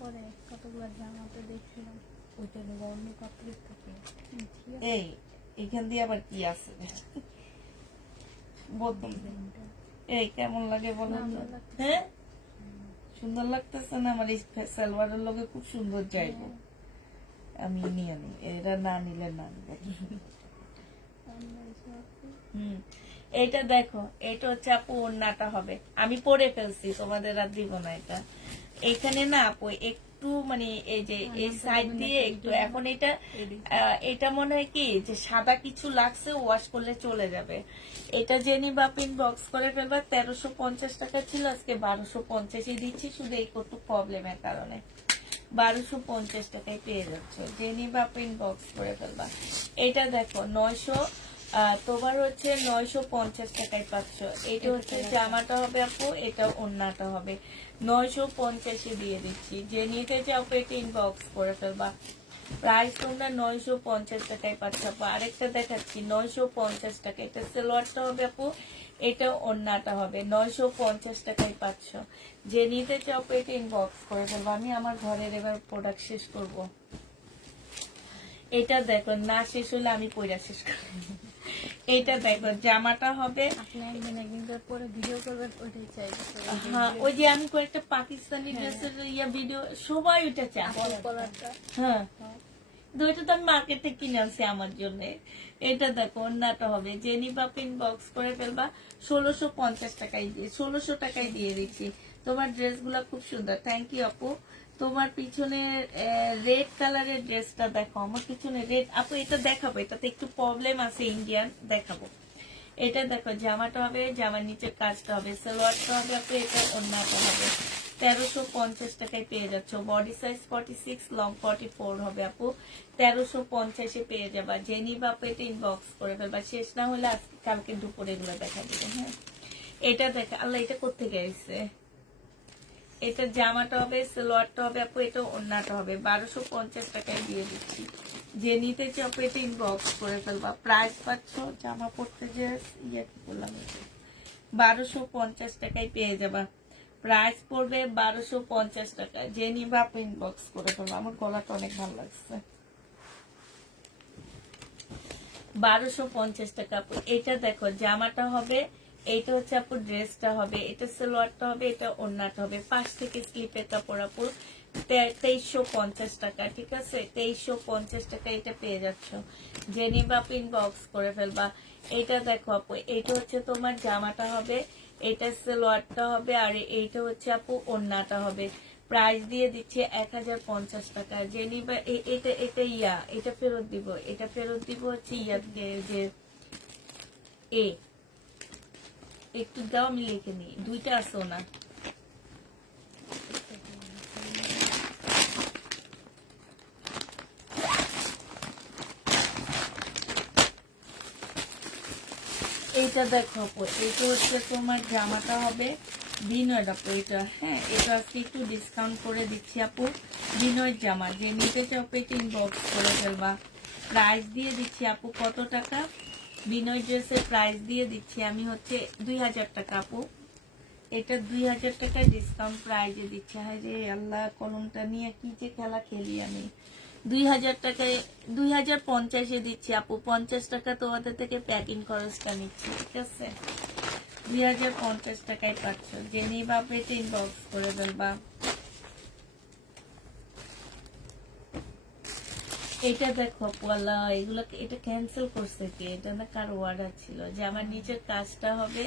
পরে কতগুলো জামাতে দেখছিলাম। ওইটা নেবো অন্য কাপড়ের থেকে। ঠিক আছে, এই এখান দিয়ে আবার কি আছে বদল। এই কেমন লাগে বলো তো? ভালো লাগছে। হ্যাঁ, সুন্দর লাগতেছে না? আমার এই সালোয়ারের লগে খুব সুন্দর যাইব। আমি নিয়ে নি, এটা না নিলে না নিবে। হুম, এইটা দেখো, এটা হচ্ছে আপু ওড়নাটা হবে। আমি পরে ফেলছি, তোমাদের আর দিব না এটা। এখানে না আপু একটু মানে এই যে এই সাইড দিয়ে একটু, এখন এটা এটা মনে হয় কি যে সাদা কিছু লাগছে, ওয়াশ করলে চলে যাবে। এটা জেনি বা পিন বক্স করে ফেলবা। 1350 টাকা ছিল, আজকে 1250 দিচ্ছি, শুধু এই কত প্রবলেমের কারণে। 1250 টাকায় পেয়ে যাচ্ছ। জেনি বা পিন বক্স করে ফেলবা। এটা দেখো 900, তোমার হচ্ছে 950 টাকায় পাচ্ছ। এটা হচ্ছে জামাটা হবে আপু, এটা ওড়নাটা হবে। 950 দিয়ে দিচ্ছি। যে নিতে চাও পেটে ইনবক্স করে ফেলবা। প্রাইস তোমরা 950 টাকায় পাচ্ছ আপু। আরেকটা দেখাচ্ছি 950 টাকা। এটা সালোয়ারটা হবে আপু, এটা ওড়নাটা হবে। 950 টাকায় পাচ্ছ। যে নিতে চাও পেটে ইনবক্স করে ফেলবা। আমি আমার ঘরের এবার প্রোডাক্ট শেষ করবো। এটা দেখো না শেষ হলে আমি পয়রা শেষ করি। এটা দেখো জামাটা হবে, আপনি একদিন করে পরে ভিডিও করবেন, ওইটাই চাই। হ্যাঁ ওই যে আমি কয়েকটা পাকিস্তানি ড্রেসের ভিডিও সবাই ওইটা চায়। হ্যাঁ দুইটা তো আমি মার্কেট থেকে কিনে আনছি আমার জন্য। এটা দেখো অন্যটা হবে জেনিফা প্রিন্ট বক্স করে ফেলবা 1650 টাকায় দিয়ে, 1600 টাকায় দিয়ে দিচ্ছি। তোমার ড্রেস গুলা খুব সুন্দর, থ্যাংক ইউ আপু। তোমার পিছনে রেড কালারের ড্রেসটা দেখো, আমার পিছনে রেড আপু এটা দেখাবো, এটাতে একটু প্রবলেম আছে, ইন্ডিয়ান দেখাবো। এটা দেখো জামাটা হবে, জামার নিচের কাজটা হবে, সালোয়ারটা হবে আপু, এটা অন্যটা হবে 1350 টাকায় পেয়ে যাচ্ছ। বডি সাইজ 46, লং 44 হবে আপু, 1350 পেয়ে যাবা। জেনিফা আপু এটা ইনবক্স করে ফেলবা, শেষ না হলে আজকে কালকে দুপুরে এগুলো দেখা দিবে। হ্যাঁ এটা দেখা, আল্লাহ এটা কোত্থেকে আসছে। এটা জামাটা হবে, সালোয়ারটা হবে আপু, এটা অন্যটা হবে 1250 টাকায় দিয়ে দিচ্ছি। যে নিতে চাও আপু এটা ইনবক্স করে ফেলবা। প্রাইস পাচ্ছ জামা পড়তে যে ইয়ে কি বললাম, 1250 টাকায় পেয়ে যাবা। প্রাইস পড়বে 1250 টাকা। যে নিবা আপু ইনবক্স করে ফেলবা। আমার গলাটা অনেক ভালো লাগছে। 1250 টাকা আপু। এটা দেখো জামাটা হবে, এইটা হচ্ছে আপু ড্রেসটা হবে, এটা সালোয়ারটা হবে, এটা ওড়নাটা হবে, পাশ থেকে স্লিপের কাপড় আপু 2350 টাকা। ঠিক আছে 2350 টাকা এটা পেয়ে যাচ্ছ। জেনিবা পিন বক্স করে ফেলবা। এটা দেখো আপু, এইটা হচ্ছে তোমার জামাটা হবে, এটা সালোয়ারটা হবে, আর এইটা হচ্ছে আপু ওড়নাটা হবে। প্রাইস দিয়ে দিচ্ছে 1050 টাকা। জেনিবা এটা এটা এটা ফেরত দিব, এটা ফেরত দিব হচ্ছে যে এ একটু দাও আমি লিখে নিই, দুইটা আছে না। এইটা দেখো আপু, এইটা হচ্ছে তোমার জামাটা হবে বিনয়ের আপু, এটা হ্যাঁ এটা আজকে একটু ডিসকাউন্ট করে দিচ্ছি আপু। বিনয়ের জামা যে নিতে চাও এটা ইনবক্স করে ফেলবা। প্রাইস দিয়ে দিচ্ছি আপু কত টাকা, বিনয় ড্রেসের প্রাইস দিয়ে দিচ্ছি আমি হচ্ছে 2000 টাকা আপু। এটা 2000 টাকা ডিসকাউন্ট প্রাইজে দিচ্ছে। হায় রে আল্লাহ, কলমটা নিয়ে কি যে খেলা খেলি আমি। 2000 টাকায় 2050 দিচ্ছি আপু, 50 টাকা তোমাদের থেকে প্যাকিং খরচটা নিচ্ছি। ঠিক আছে 2050 টাকায় পাচ্ছ। জেনি বাপে ইনবক্স করে ফেলবা। এটা দেখো পোয়ালা, এগুলো এটা ক্যান্সেল করছে কে, এটা না কার অর্ডার ছিল যে আমার নিচের কাজটা হবে,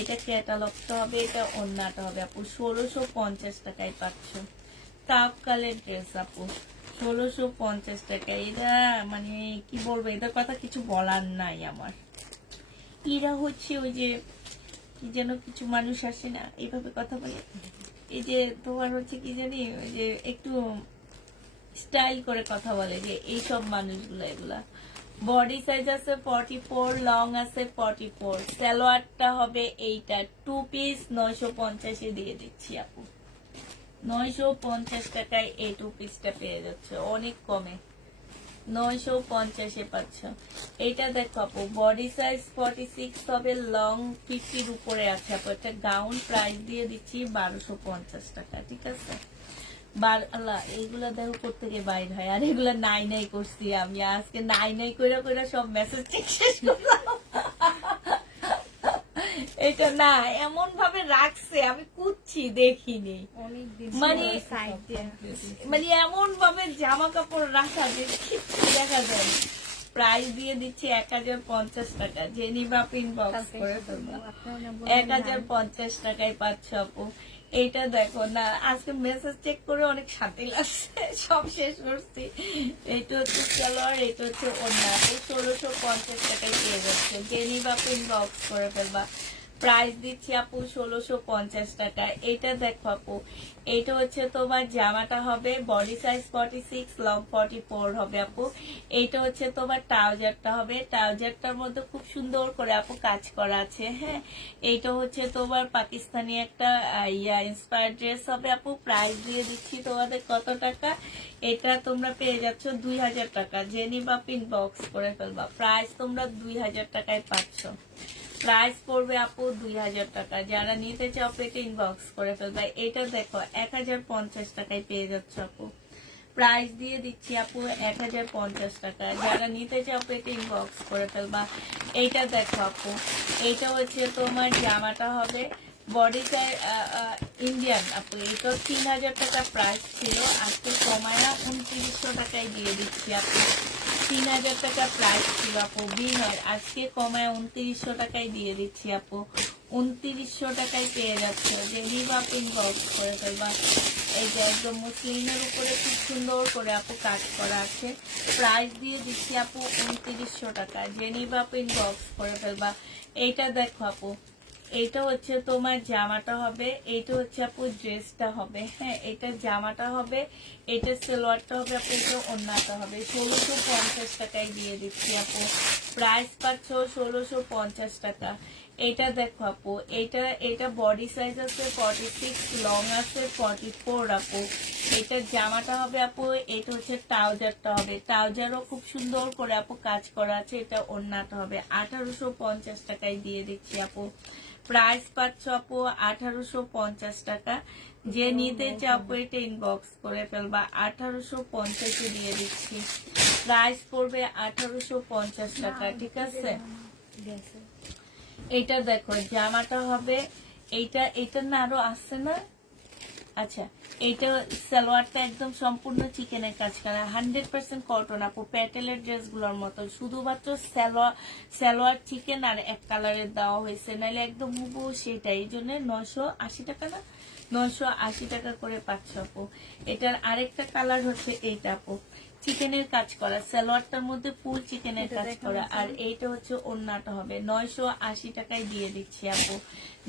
এটা ক্যাটালগটা হবে, এটা অন্যটা হবে আপু। 1650 টাকায় পাচ্ছ। কাপ কালের ড্রেস আপু 1650 টাকা। এটা মানে কি বলবো, এদের কথা কিছু বলার নাই আমার। এরা হচ্ছে ওই যে কি যেন কিছু মানুষ আসে না এইভাবে কথা বলে, এই যে তোমার হচ্ছে কি জানি ওই যে একটু স্টাইল করে কথা বলে, যে এইসব মানুষগুলো এগুলা। বডি সাইজ আছে 44, লং আছে 44, সালোয়ারটা হবে এইটা 2 পিস 950 দিয়ে দিচ্ছি আপু। 950 টাকায় এই 2 পিসটা পেয়ে যাচ্ছে অনেক কমে, 950 পাচ্ছ। এইটা দেখো আপু বডি সাইজ 46 হবে, লং 50 উপরে আছে আপু। একটা গাউন প্রাইস দিয়ে দিচ্ছি 1250 টাকা। ঠিক আছে আল্লাহ এইগুলা দেখো কোথেকে বাইর হয়, আর এগুলা নাই নাই করছি আমি আজকে, নাই নাই কইরা কইরা সব মেসেজ ঠিক শেষ করলাম। এটা না এমন ভাবে রাখছে আমি কুচ্ছি দেখিনি, মানে মানে এমন ভাবে জামা কাপড় রাখা যে দেখা যায়। প্রাইস দিয়ে দিচ্ছি 1050 টাকা। জেনিবা পিন বক্স করে ফেলবো 1050 টাকায় পাচ্ছ আপু। এইটা দেখো না আজকে মেসেজ চেক করে অনেক শান্তি লাগছে, সব শেষ করছি। এটা হচ্ছে সালোয়ার, এটা হচ্ছে ওড়না। 1650 টাকায় পেয়ে যাচ্ছে। জেনিবা পিন বক্স করে ফেলবা। প্রাইস দিচ্ছি আপু 1650 টাকা। এটা দেখো আপু, এটা হচ্ছে তোমার জামাটা হবে, বডি সাইজ 46, লং 44 হবে আপু। এইটা হচ্ছে তোমার ট্রাউজারটা হবে, ট্রাউজারটার মধ্যে খুব সুন্দর করে আপু কাজ করা আছে। হ্যাঁ এইটা হচ্ছে তোমার পাকিস্তানি একটা ইন্সপায়ার ড্রেস হবে আপু। প্রাইস দিয়ে দিচ্ছি তোমাদের কত টাকা, এটা তোমরা পেয়ে যাচ্ছ 2000 টাকা। জেনিবা পিন বক্স করে ফেলবা। প্রাইস তোমরা 2000 টাকায় পাচ্ছ। প্রাইস পড়বে আপু 2000 টাকা। যারা নিতে চাও পেটে ইনবক্স করে ফেলবে। এটা দেখো 1050 টাকায় পেয়ে যাচ্ছ আপু। প্রাইস দিয়ে দিচ্ছি আপু 1050 টাকা। যারা নিতে চাও পেটে ইনবক্স করে ফেলবা। এইটা দেখো আপু, এইটা হচ্ছে তোমার জামাটা হবে বডি সাইজ ইন্ডিয়ান আপু। এটা 3000 টাকা প্রাইস ছিল, আজকে কমায় 2900 টাকায় দিয়ে দিচ্ছি আপু। 3000 টাকা প্রাইস ছিল আপু বিনার, আজকে কমায় 2900 টাকায় দিয়ে দিচ্ছি আপু। 2900 টাকায় পেয়ে যাচ্ছে, যে নিবা ইনবক্স করে ফেলবা। এই যে একদম মুসলিমের উপরে খুব সুন্দর করে আপু কাজ করা আছে। প্রাইস দিয়ে দিচ্ছি আপু 2900 টাকা, যে নিবা ইনবক্স করে ফেলবা। এইটা দেখো আপু, এইটা হচ্ছে তোমার জামাটা হবে, এইটা হচ্ছে আপু ড্রেসটা হবে। হ্যাঁ, এটা জামাটা হবে, এটা সালোয়ারটা হবে আপু, এটা ওড়নাটা হবে। 1650 টাকায় দিয়ে দিচ্ছি আপু। প্রাইস পাচ্ছ 1650 টাকা। এটা দেখো আপু, এটা বডি সাইজ আছে 46, লং আছে 44 আপু। এটা জামাটা হবে আপু, এটা হচ্ছে ট্রাউজারটা হবে। ট্রাউজারও খুব সুন্দর করে আপু কাজ করা আছে। এটা ওড়নাটা হবে। 1850 টাকায় দিয়ে দিচ্ছি আপু। প্রাইস পাচ্ছ আপু 1850 টাকা। যে নিতে চাও আপু এটা ইনবক্স করে ফেলবা। 1850 দিয়ে দিচ্ছি। প্রাইস পড়বে 1850 টাকা, ঠিক আছে। এটা দেখো জামাটা হবে, এইটা না আরো আসছে না। আচ্ছা, এইটা সালোয়ারটা একদম সম্পূর্ণ চিকেনের কাজ করা, 100% কটন আপু। প্যাটেলের ড্রেস গুলোর মতো, শুধুমাত্র সালোয়ার চিকেন আর এক কালারের দেওয়া হয়েছে, নাহলে একদম হুবহু সেটাই। এই জন্য 980 টাকা না, 980 টাকা করে পাচ্ছ আপু। এটার আরেকটা কালার হচ্ছে এইটা আপু, চিকেনের কাজ করা, সালোয়ারটার মধ্যে ফুল চিকেনের কাজ করা, আর এইটা হচ্ছে ওড়নাটা হবে। 980 টাকায় দিয়ে দিচ্ছি আপু।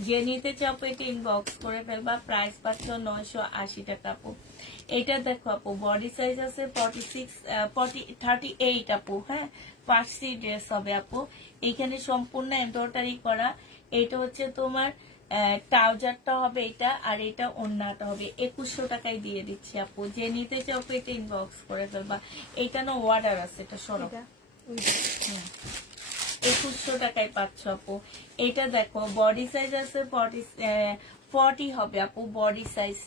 যে নিতে চাও এটা ইনবক্স করে ফেলবা। প্রাইস পাচ্ছ 980 টাকা আপু। এটা দেখো আপু, বডি সাইজ আছে 38 আপু। হ্যাঁ, পার্সি ড্রেস হবে আপু। এইখানে সম্পূর্ণ এমব্রয়ডারি করা। এটা হচ্ছে তোমার ট্রাউজারটা হবে এটা, আর এটা ওড়নাটা হবে। 2100 টাকায় দিয়ে দিচ্ছি আপু। যে নিতে চাও এটা ইনবক্স করে ফেলবা। এটা না অর্ডার আছে, এটা সরব 2100 টাকায় পাচ্ছ আপু। এটা দেখো বডি সাইজ আছে 40 হবে আপু। বডি সাইজ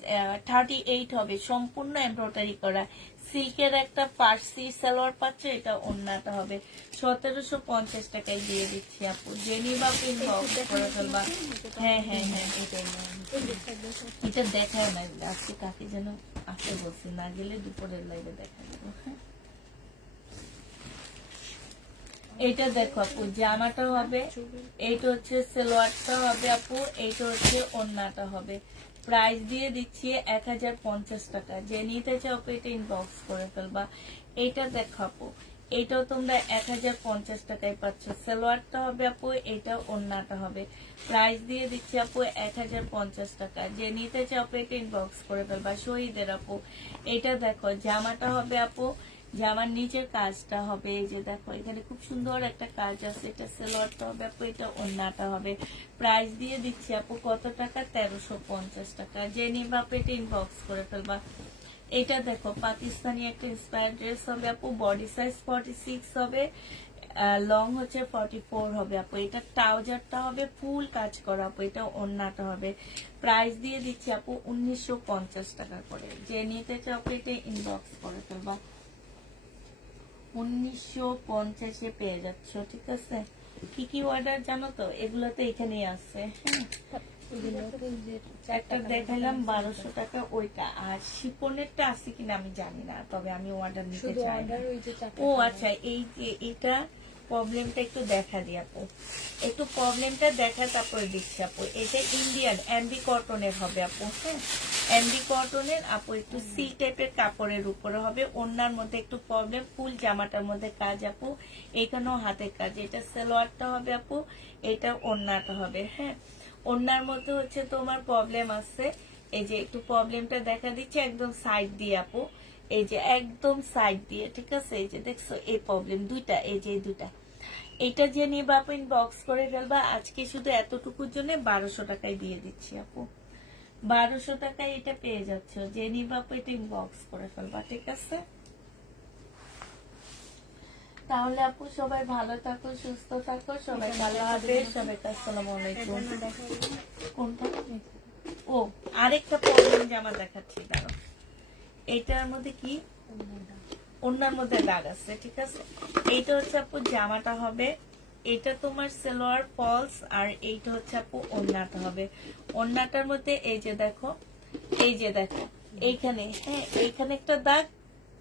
38 হবে, সম্পূর্ণ এমব্রয়ডারি করা। সিল্কের একটা পার্সি সালোয়ার পাচ্ছ, এটা ওড়নাটা হবে। 1750 টাকায় দিয়ে দিচ্ছি আপু। যে নিবা ইনবক্স করে ফেলবা। হ্যাঁ হ্যাঁ হ্যাঁ, এটা দেখায় না, আজকে কাকে যেন আসতে বলছি, না গেলে দুপুরের লাইভে দেখা যাবো। হ্যাঁ, এইটা দেখো আপু, জামাটা হবে, এইটা হচ্ছে সালোয়ারটা হবে আপু, এইটা হচ্ছে ওড়নাটা হবে। প্রাইস দিয়ে দিচ্ছি 1050 টাকা। যে নিতে চাও এটা ইনবক্স করে ফেলবা। এইটা দেখো আপু, এইটাও তোমরা 1050 টাকায় পাচ্ছ। সালোয়ারটা হবে আপু, এটা ওড়নাটা হবে। প্রাইস দিয়ে দিচ্ছি আপু 1050 টাকা। যে নিতে চাও এটা ইনবক্স করে ফেলবা। শহীদের আপু, এটা দেখো জামাটা হবে আপু, জামার নিচের কাজটা হবে, এই যে দেখো এখানে খুব সুন্দর একটা কাজ আছে। এটা সালোয়ারটা হবে আপু, এটা ওড়নাটা হবে। প্রাইস দিয়ে দিচ্ছি আপু কত টাকা, 1350 টাকা। যে নিবা আপু এটা ইনবক্স করে ফেলবা। এটা দেখো পাকিস্তানি একটা ইন্সপায়ার ড্রেস হবে আপু। বডি সাইজ 46 হবে, লং হচ্ছে 44 হবে আপু। এটা ট্রাউজারটা হবে ফুল কাজ করা আপু, এটা ওড়নাটা হবে। প্রাইস দিয়ে দিচ্ছি আপু 1950 টাকা করে। যে নিতে চাও এটা ইনবক্স করে ফেলবা। 1950 পেয়ে যাচ্ছ, ঠিক আছে। কি কি অর্ডার জানো তো, এগুলো তো এখানেই আছে। হ্যাঁ, একটা দেখালাম 1200 টাকা ওইটা, আর শিপনেরটা আছে কিনা আমি জানি না, তবে আমি অর্ডার নিতে চাই না। ও আচ্ছা, এই যে এটা প্রবলেমটা একটু দেখা দিই আপু, একটু প্রবলেমটা দেখা তারপরে দিচ্ছি আপু। এটা ইন্ডিয়ান এমবি কটনের হবে আপু। হ্যাঁ, এমবি কটনের আপু, একটু সিল্ক টাইপের কাপড়ের উপরে হবে। ওড়নার মধ্যে একটু প্রবলেম, ফুল জামাটার মধ্যে কাজ আপু, এখানেও হাতের কাজ। এটা সালোয়ারটা হবে আপু, এটা ওড়নাটা হবে। হ্যাঁ, ওড়নার মধ্যে হচ্ছে তোমার প্রবলেম আছে, এই যে একটু প্রবলেমটা দেখা দিচ্ছে একদম সাইড দিয়ে আপু, এই যে একদম সাইড দিয়ে, ঠিক আছে। এই যে দেখছো এই প্রবলেম দুইটা, এই যে দুইটা। এটা যে নিবা আপু ইনবক্স করে ফেলবা। আজকে শুধু এতটুকুর জন্য 1200 টাকায় দিয়ে দিচ্ছি আপু। 1200 টাকায় এটা পেয়ে যাচ্ছ। যে নিবা আপু এটা ইনবক্স করে ফেলবা, ঠিক আছে। তাহলে আপু সবাই ভালো থাকো, সুস্থ থাকো, সবাই আল্লাহ হাফেজ, সবাইকে আসসালামু আলাইকুম। কোনটা? ও, আরেকটা প্রবলেম জামা দেখাচ্ছি, দাঁড়াও। এটার মধ্যে কি ওড়নার মধ্যে দাগ আছে, ঠিক আছে। এইটা হচ্ছে আপু জামাটা হবে, এটা তোমার সালোয়ার ফলস, আর এইটা হচ্ছে আপু ওড়নাটা হবে। ওড়নাটার মধ্যে এই যে দেখো, এই যে দেখো এইখানে, হ্যাঁ এইখানে একটা দাগ,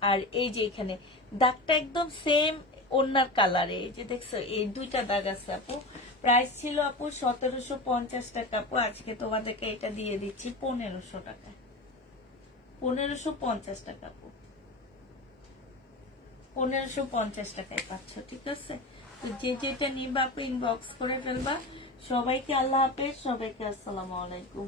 আর এই যে এখানে দাগটা একদম সেম ওড়নার কালারে, এই যে দেখছো এই দুইটা দাগ আছে আপু। প্রাইস ছিল আপু 1750 টাকা আপু, আজকে তোমাদেরকে এটা দিয়ে দিচ্ছি 1500 টাকা, 1550 টাকা আপু, 1550 টাকায় পাচ্ছ, ঠিক আছে। তো যে যেটা নিবা আপু ইনবক্স করে ফেলবা। সবাইকে আল্লাহ হাফেজ, সবাইকে আসসালামু আলাইকুম।